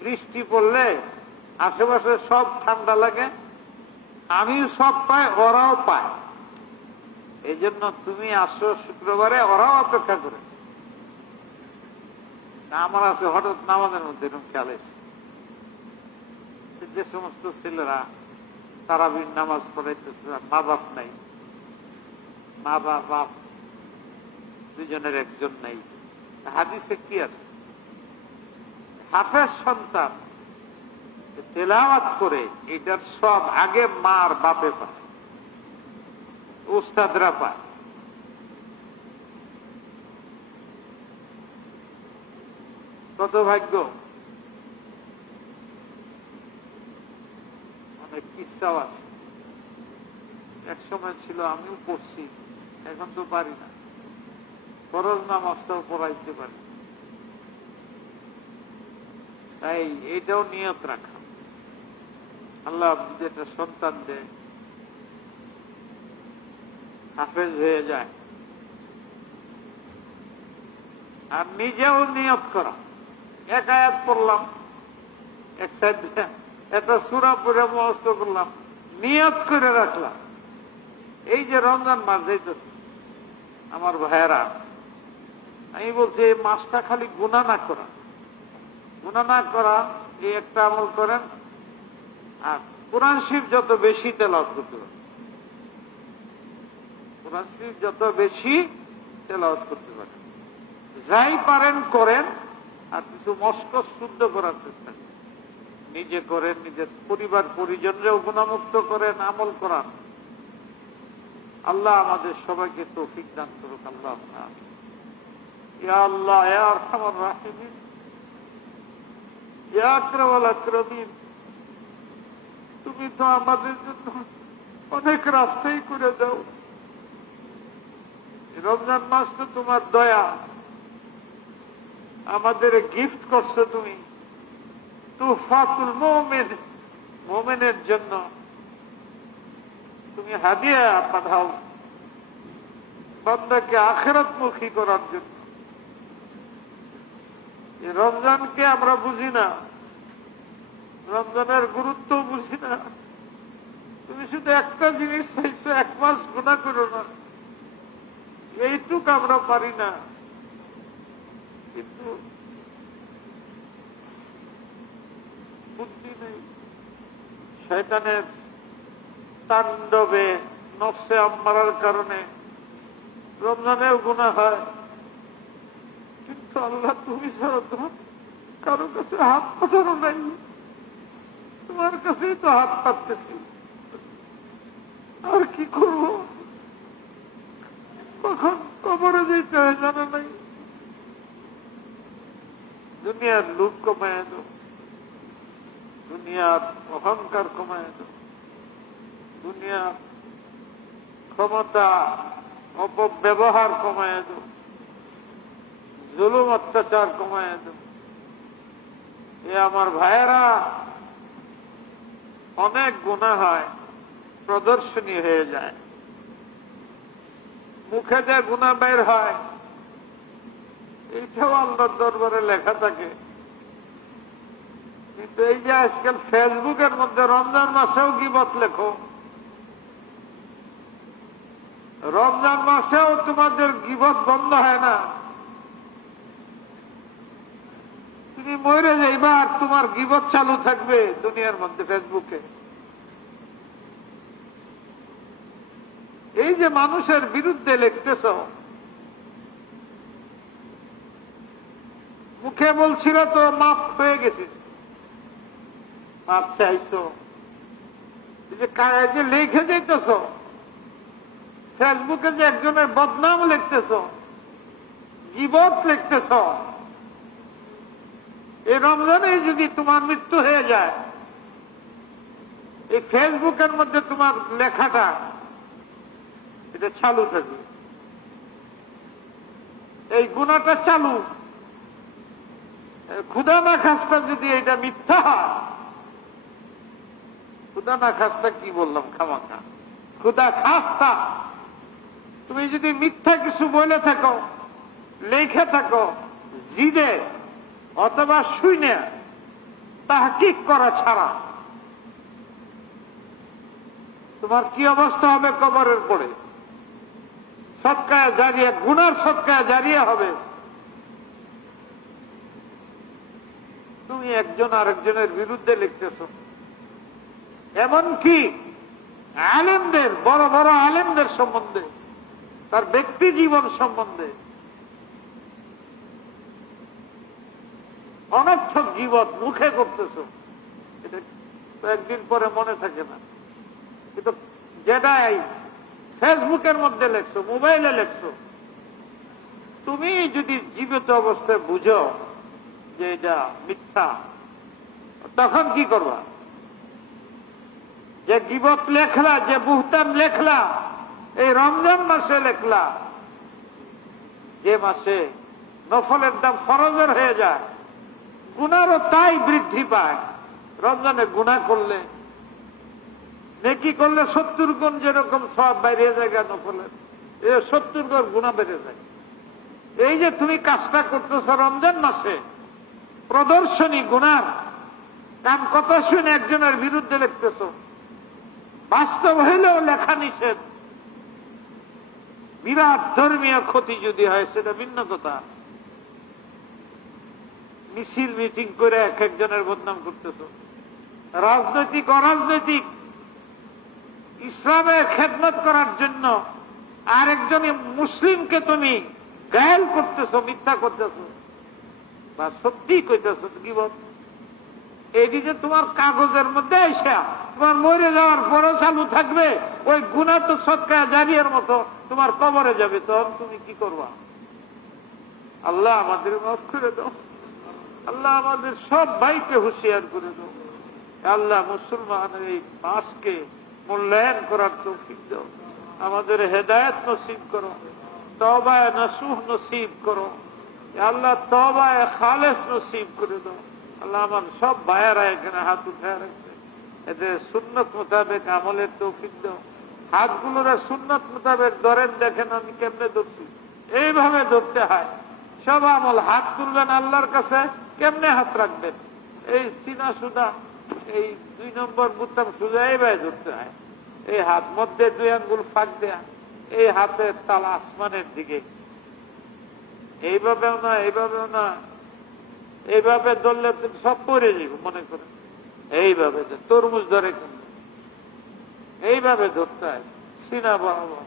বৃষ্টি পড়লে আশেপাশে সব ঠান্ডা লাগে, আমিও সব পাই, ওরাও পায়। এই জন্য তুমি আসো শুক্রবারে, ওরাও অপেক্ষা করে। আমার আছে হঠাৎ নামাজের মধ্যে এরকম খেয়াল এসে, যে সমস্ত ছেলেরা তারাবির নামাজ পড়াইতেছে, মা বাপ নাই, মা বাপ দুজনের একজন নাই, হাদিসে কি আছে? হাফেজ সন্তান তেলাওয়াত করে এটার সব আগে মার বাপে পায়, উস্তাদরা পায়। কত ভাগ্য! অনেক কিচ্ছাও আছে। এক সময় ছিল আমিও পড়ছি, এখন তো পারি না, ফরজ নামাজটাও পড়াইতে পারি। তাই এইটাও নিয়ত রাখা, আল্লাহ যদি একটা সন্তান দেয় হাফেজ হয়ে যায়, আর নিজেও নিয়ত করা। এক আয়াত পড়লাম, এক সাইড একটা সূরা পড়ে মুখস্থ করলাম, নিয়ত করে রাখলাম। এই যে রমজান মাস যাইতেছে আমার ভাইয়েরা, আমি বলছি এই মাসটা খালি গুনাহ না করা, গুনাহ না করা, এই একটা আমল করেন। আর কোরআন শরীফ যত বেশি তেলাওয়াত করতে পারেন, কোরআন শরীফ যত বেশি তেলাওয়াত করতে পারেন, যাই পারেন করেন। আর কিছু মস্ক শুদ্ধ করার চেষ্টা করেন, নিজে করেন, নিজের পরিবার পরিজনরেও গুণামুক্ত করেন, আমল করান। আল্লাহ আমাদের সবাইকে তৌফিক দান করুক। আল্লাহ ইয়া আল্লাহ ইয়া আরহামার রাহিমিন ইয়া আকরামাল আকরামিন, তুমি তো আমাদের জন্য অনেক রাস্তাই করে দাও। রমজান মাস তো তোমার দয়া, আমাদের গিফট করছো তুমি। তুফাতুল মুমিন, মুমিনের জন্য তুমি হাদিয়া পাঠাও, বান্দাকে আখিরাতমুখী করার জন্য। এই রমজানকে আমরা বুঝি না, রমজানের গুরুত্ব বুঝি না। তুমি শুধু একটা জিনিস চাইছো, এক মাস গুনাহ করো না, এইটুক আমরা পারি না। কিন্তু বুদ্ধি নেই, শয়তানের তাণ্ডবে, নফসে আম্মারার কারণে রমজানেও গুনাহ হয়। কিন্তু আল্লাহ তুমি ছাড়া তো কারো কাছে হাত পাতানো নাই, তোমার কাছেই তো হাত পাততেছি। আর কি করব? কখন কবরে যেতে হয় জানা নাই। দুনিয়ার লোভ কমায় দাও, দুনিয়ার অহংকার কমায় দাও, দুনিয়ার ক্ষমতা অপব্যবহার কমায় দাও, জুলুম অত্যাচার কমায় দাও। এ আমার ভাইয়েরা, অনেক গুনাহ হয়, প্রদর্শনী হয়ে যায়, মুখে যে গুনাহ বের হয় এইটাও আল্লাহর দরবারে লেখা থাকে। কিন্তু এই যে আজকাল ফেসবুকের মধ্যে রমজান মাসেও গীবত লেখো, রমজান মাসেও তোমাদের গীবত বন্ধ হয় না। তুমি মরে যাইবা আর তোমার গীবত চালু থাকবে দুনিয়ার মধ্যে, ফেসবুকে। এই যে মানুষের বিরুদ্ধে লিখতেছ, মুখে বলছিল তো মাপ হয়ে গেছে, মাপ চাইছো, যে লিখে যাইতেছ, ফেসবুকে যে একজনের বদনাম লিখতেছ, গীবত লিখতেছ, এই রমজানে যদি তোমার মৃত্যু হয়ে যায়, এই ফেসবুকের মধ্যে তোমার লেখাটা এটা চালু থাকবে, এই গুনাহটা চালু। খুদা না খাস্তা যদি এটা মিথ্যা হয়, খুদা না খাস্তা কি বললাম খামাখা, খুদা খাস্তা, তুমি যদি মিথ্যা কিছু বলে থাকো, লেখে থাকো, জিদে অথবা শুনে তাহকিক করা ছাড়া তোমার কি অবস্থা হবে কবরের পরে? সদকায়ে জারিয়া, গুনার সদকায়ে জারিয়া হবে। তুমি একজন আরেকজনের বিরুদ্ধে লিখতেছ, এমনকি আলেমদের, বড় বড় আলেমদের সম্বন্ধে, তার ব্যক্তি জীবন সম্বন্ধে অনর্থক জীবন মুখে করতেছ। এটা একদিন পরে মনে থাকে না, কিন্তু যেটাই ফেসবুকের মধ্যে লেখছো, মোবাইলে লেখছো, তুমি যদি জীবিত অবস্থায় বুঝো যে এটা মিথ্যা, তখন কি করবা? যে গীবত লেখলা, যে বুহতান লেখলা, এই রমজান মাসে লেখলা, যে মাসে নফলের দাম ফরজের হয়ে যায়, গুনারও তাই বৃদ্ধি পায়। রমজানে গুনাহ করলে, নেকি করলে 70 গুণ যেরকম সব বাইরে যায় নফলের, 70 গুণ গুনাহ বেড়ে যায়। এই যে তুমি কাজটা করতেছ রমজান মাসে, প্রদর্শনী গুনার কাম কথা শুনে একজনের বিরুদ্ধে লিখতেছ, বাস্তব হইলেও লেখা নিষেধ। বিরাট ধর্মীয় ক্ষতি যদি হয় সেটা ভিন্ন কথা। মিছিল মিটিং করে এক একজনের বদনাম করতেছ, রাজনৈতিক অরাজনৈতিক ইসলামের খেদমত করার জন্য আরেকজন মুসলিমকে তুমি গায়েল করতেছ, মিথ্যা করতেছ বা সত্যি কইতেছ। কি বল, এইদিকে তোমার কাগজের মধ্যে এসে তোমার মরে যাওয়ার পরও চালু থাকবে, ওই গুনাহ তো সদকায়ে জারিয়ার মতো তোমার কবরে যাবে। তখন তুমি কি করবা? আল্লাহ আমাদের মাফ করে দাও, আল্লাহ আমাদের সব ভাইকে হুঁশিয়ার করে দাও। আল্লাহ মুসলমানের এই মাসকে মূল্যায়ন করার তৌফিক দাও, আমাদের হেদায়েত নসিব করো, তওবায়ে নসুহ নসিব করো। আল্লাহ তওবায়ে খালেস নসিব করে দাও। আল্লাহ আমার সব ভাইয়েরা এখানে হাত উঠে রাখছে, এদের সুন্নত মোতাবেক আমলের তৌফিক দাও। হাতগুলোরা সুন্নত মোতাবেক ধরেন, দেখেন আমি কেমনে ধরছি, এইভাবে ধরতে হয়। সব আমল হাত তুলবেন আল্লাহর কাছে, কেমনে হাত রাখবেন? এই সিনা সুদা, এই 2 নম্বর বুতাম সুদা এইভাবে ধরতে হয়। এই হাত মধ্যে 2 আঙ্গুল ফাঁক দেয়া, এই হাতের তালা আসমানের দিকে। এইভাবেও না, এইভাবেও না, এইভাবে ধরলে তুমি সব পড়ে যাবে মনে করে। এইভাবে তরমুজ ধরে কেমন, এইভাবে ধরতে হয় সিনা বরাবর।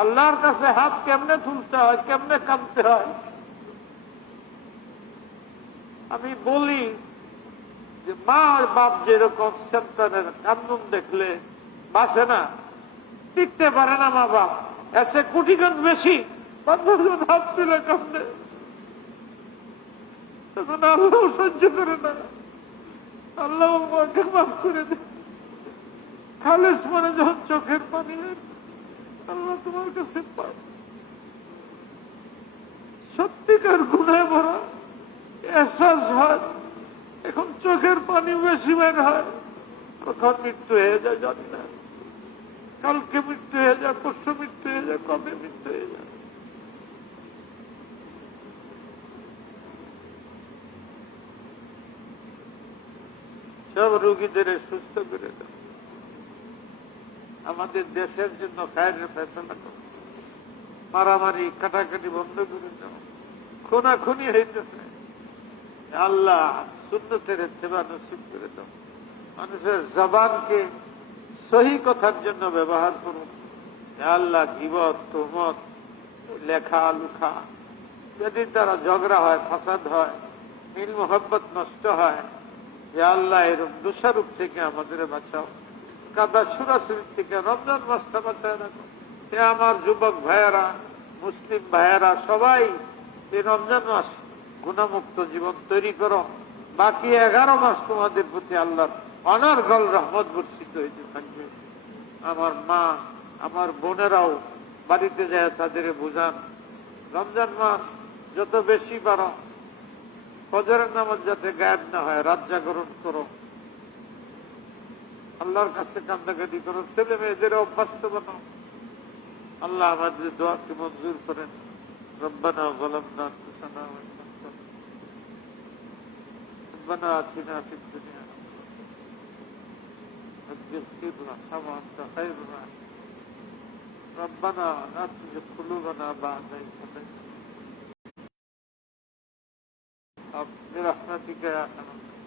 আল্লাহর কাছে হাত কেমনে তুলতে হয়, কেমনে কাঁদতে হয়। আমি বলি যে মা আর বাপ যেরকম সন্তানের কান্দন দেখলে বাঁচে না, টিকতে পারে না মা বাপ, এসে কোটি গুণ বেশি 15 জন হাত তুলে কান্দে, তখন আল্লাহ সহ্য করে না। আল্লাহ মাকে মাফ করে দেয়। খালেস মানে যখন চোখের পানি, আল্লাহ তোমার কাছে পায়, সত্যিকার গুনাহে ভরা এহসাস হয়। এখন চোখের পানি বেশি বের হয়, কখন মৃত্যু হয়ে যায় জানি না, কালকে মৃত্যু হয়ে যায়, পরশু মৃত্যু হয়ে যায়, কবে মৃত্যু হয়ে যায়। সব রোগীদের সুস্থ করে দাও, আমাদের দেশের জন্য খায়রের ফয়সালা করো, মারামারি কাটাকাটি বন্ধ করে দাও, খুনাখুনি হইতেছে, আল্লাহ সুন্নতের ইত্তেবা নসিব করে দাও। মানুষের জবানকে সহি কথার জন্য ব্যবহার করুন। আল্লাহ গীবত, তুহমত, লেখা লুখা, যদি তারা ঝগড়া হয়, ফাসাদ হয়, মিল মোহব্বত নষ্ট হয়, আল্লাহ এরূপ দোষারূপ থেকে আমাদের বাঁচাও, কাদা সুরাসুরি থেকে রমজান মাসটা বাঁচায় রাখো। আমার যুবক ভাইয়েরা, মুসলিম ভাইয়েরা সবাই এই রমজান মাস গুণামুক্ত জীবন তৈরি করো। বাকি 11 মাস তোমাদের প্রতি আল্লাহর অনর্গল রহমত বর্ষিত হইতে থাকবে। আমার মা, আমার বোনেরাও বাড়িতে যায় তাদের বুঝান, রমজান মাস যত বেশি পারো ফজরের নামাজ যাতে গায়েব না হয়, রাত জাগরণ করো, আল্লাহর কাছে কান্দাকাটি করো, ছেলে মেয়েদের অভ্যস্ত বানাও। আল্লাহ আমাদের দোয়াকে মঞ্জুর করেন। রব্বানা যালামনা আনফুসানা ربنا آتنا في الدنيا حسنة رب اغفر وارحم وأنت خير الراحمين ربنا لا تزغ قلوبنا بعد إذ هديتنا برحمتك يا أرحم الراحمين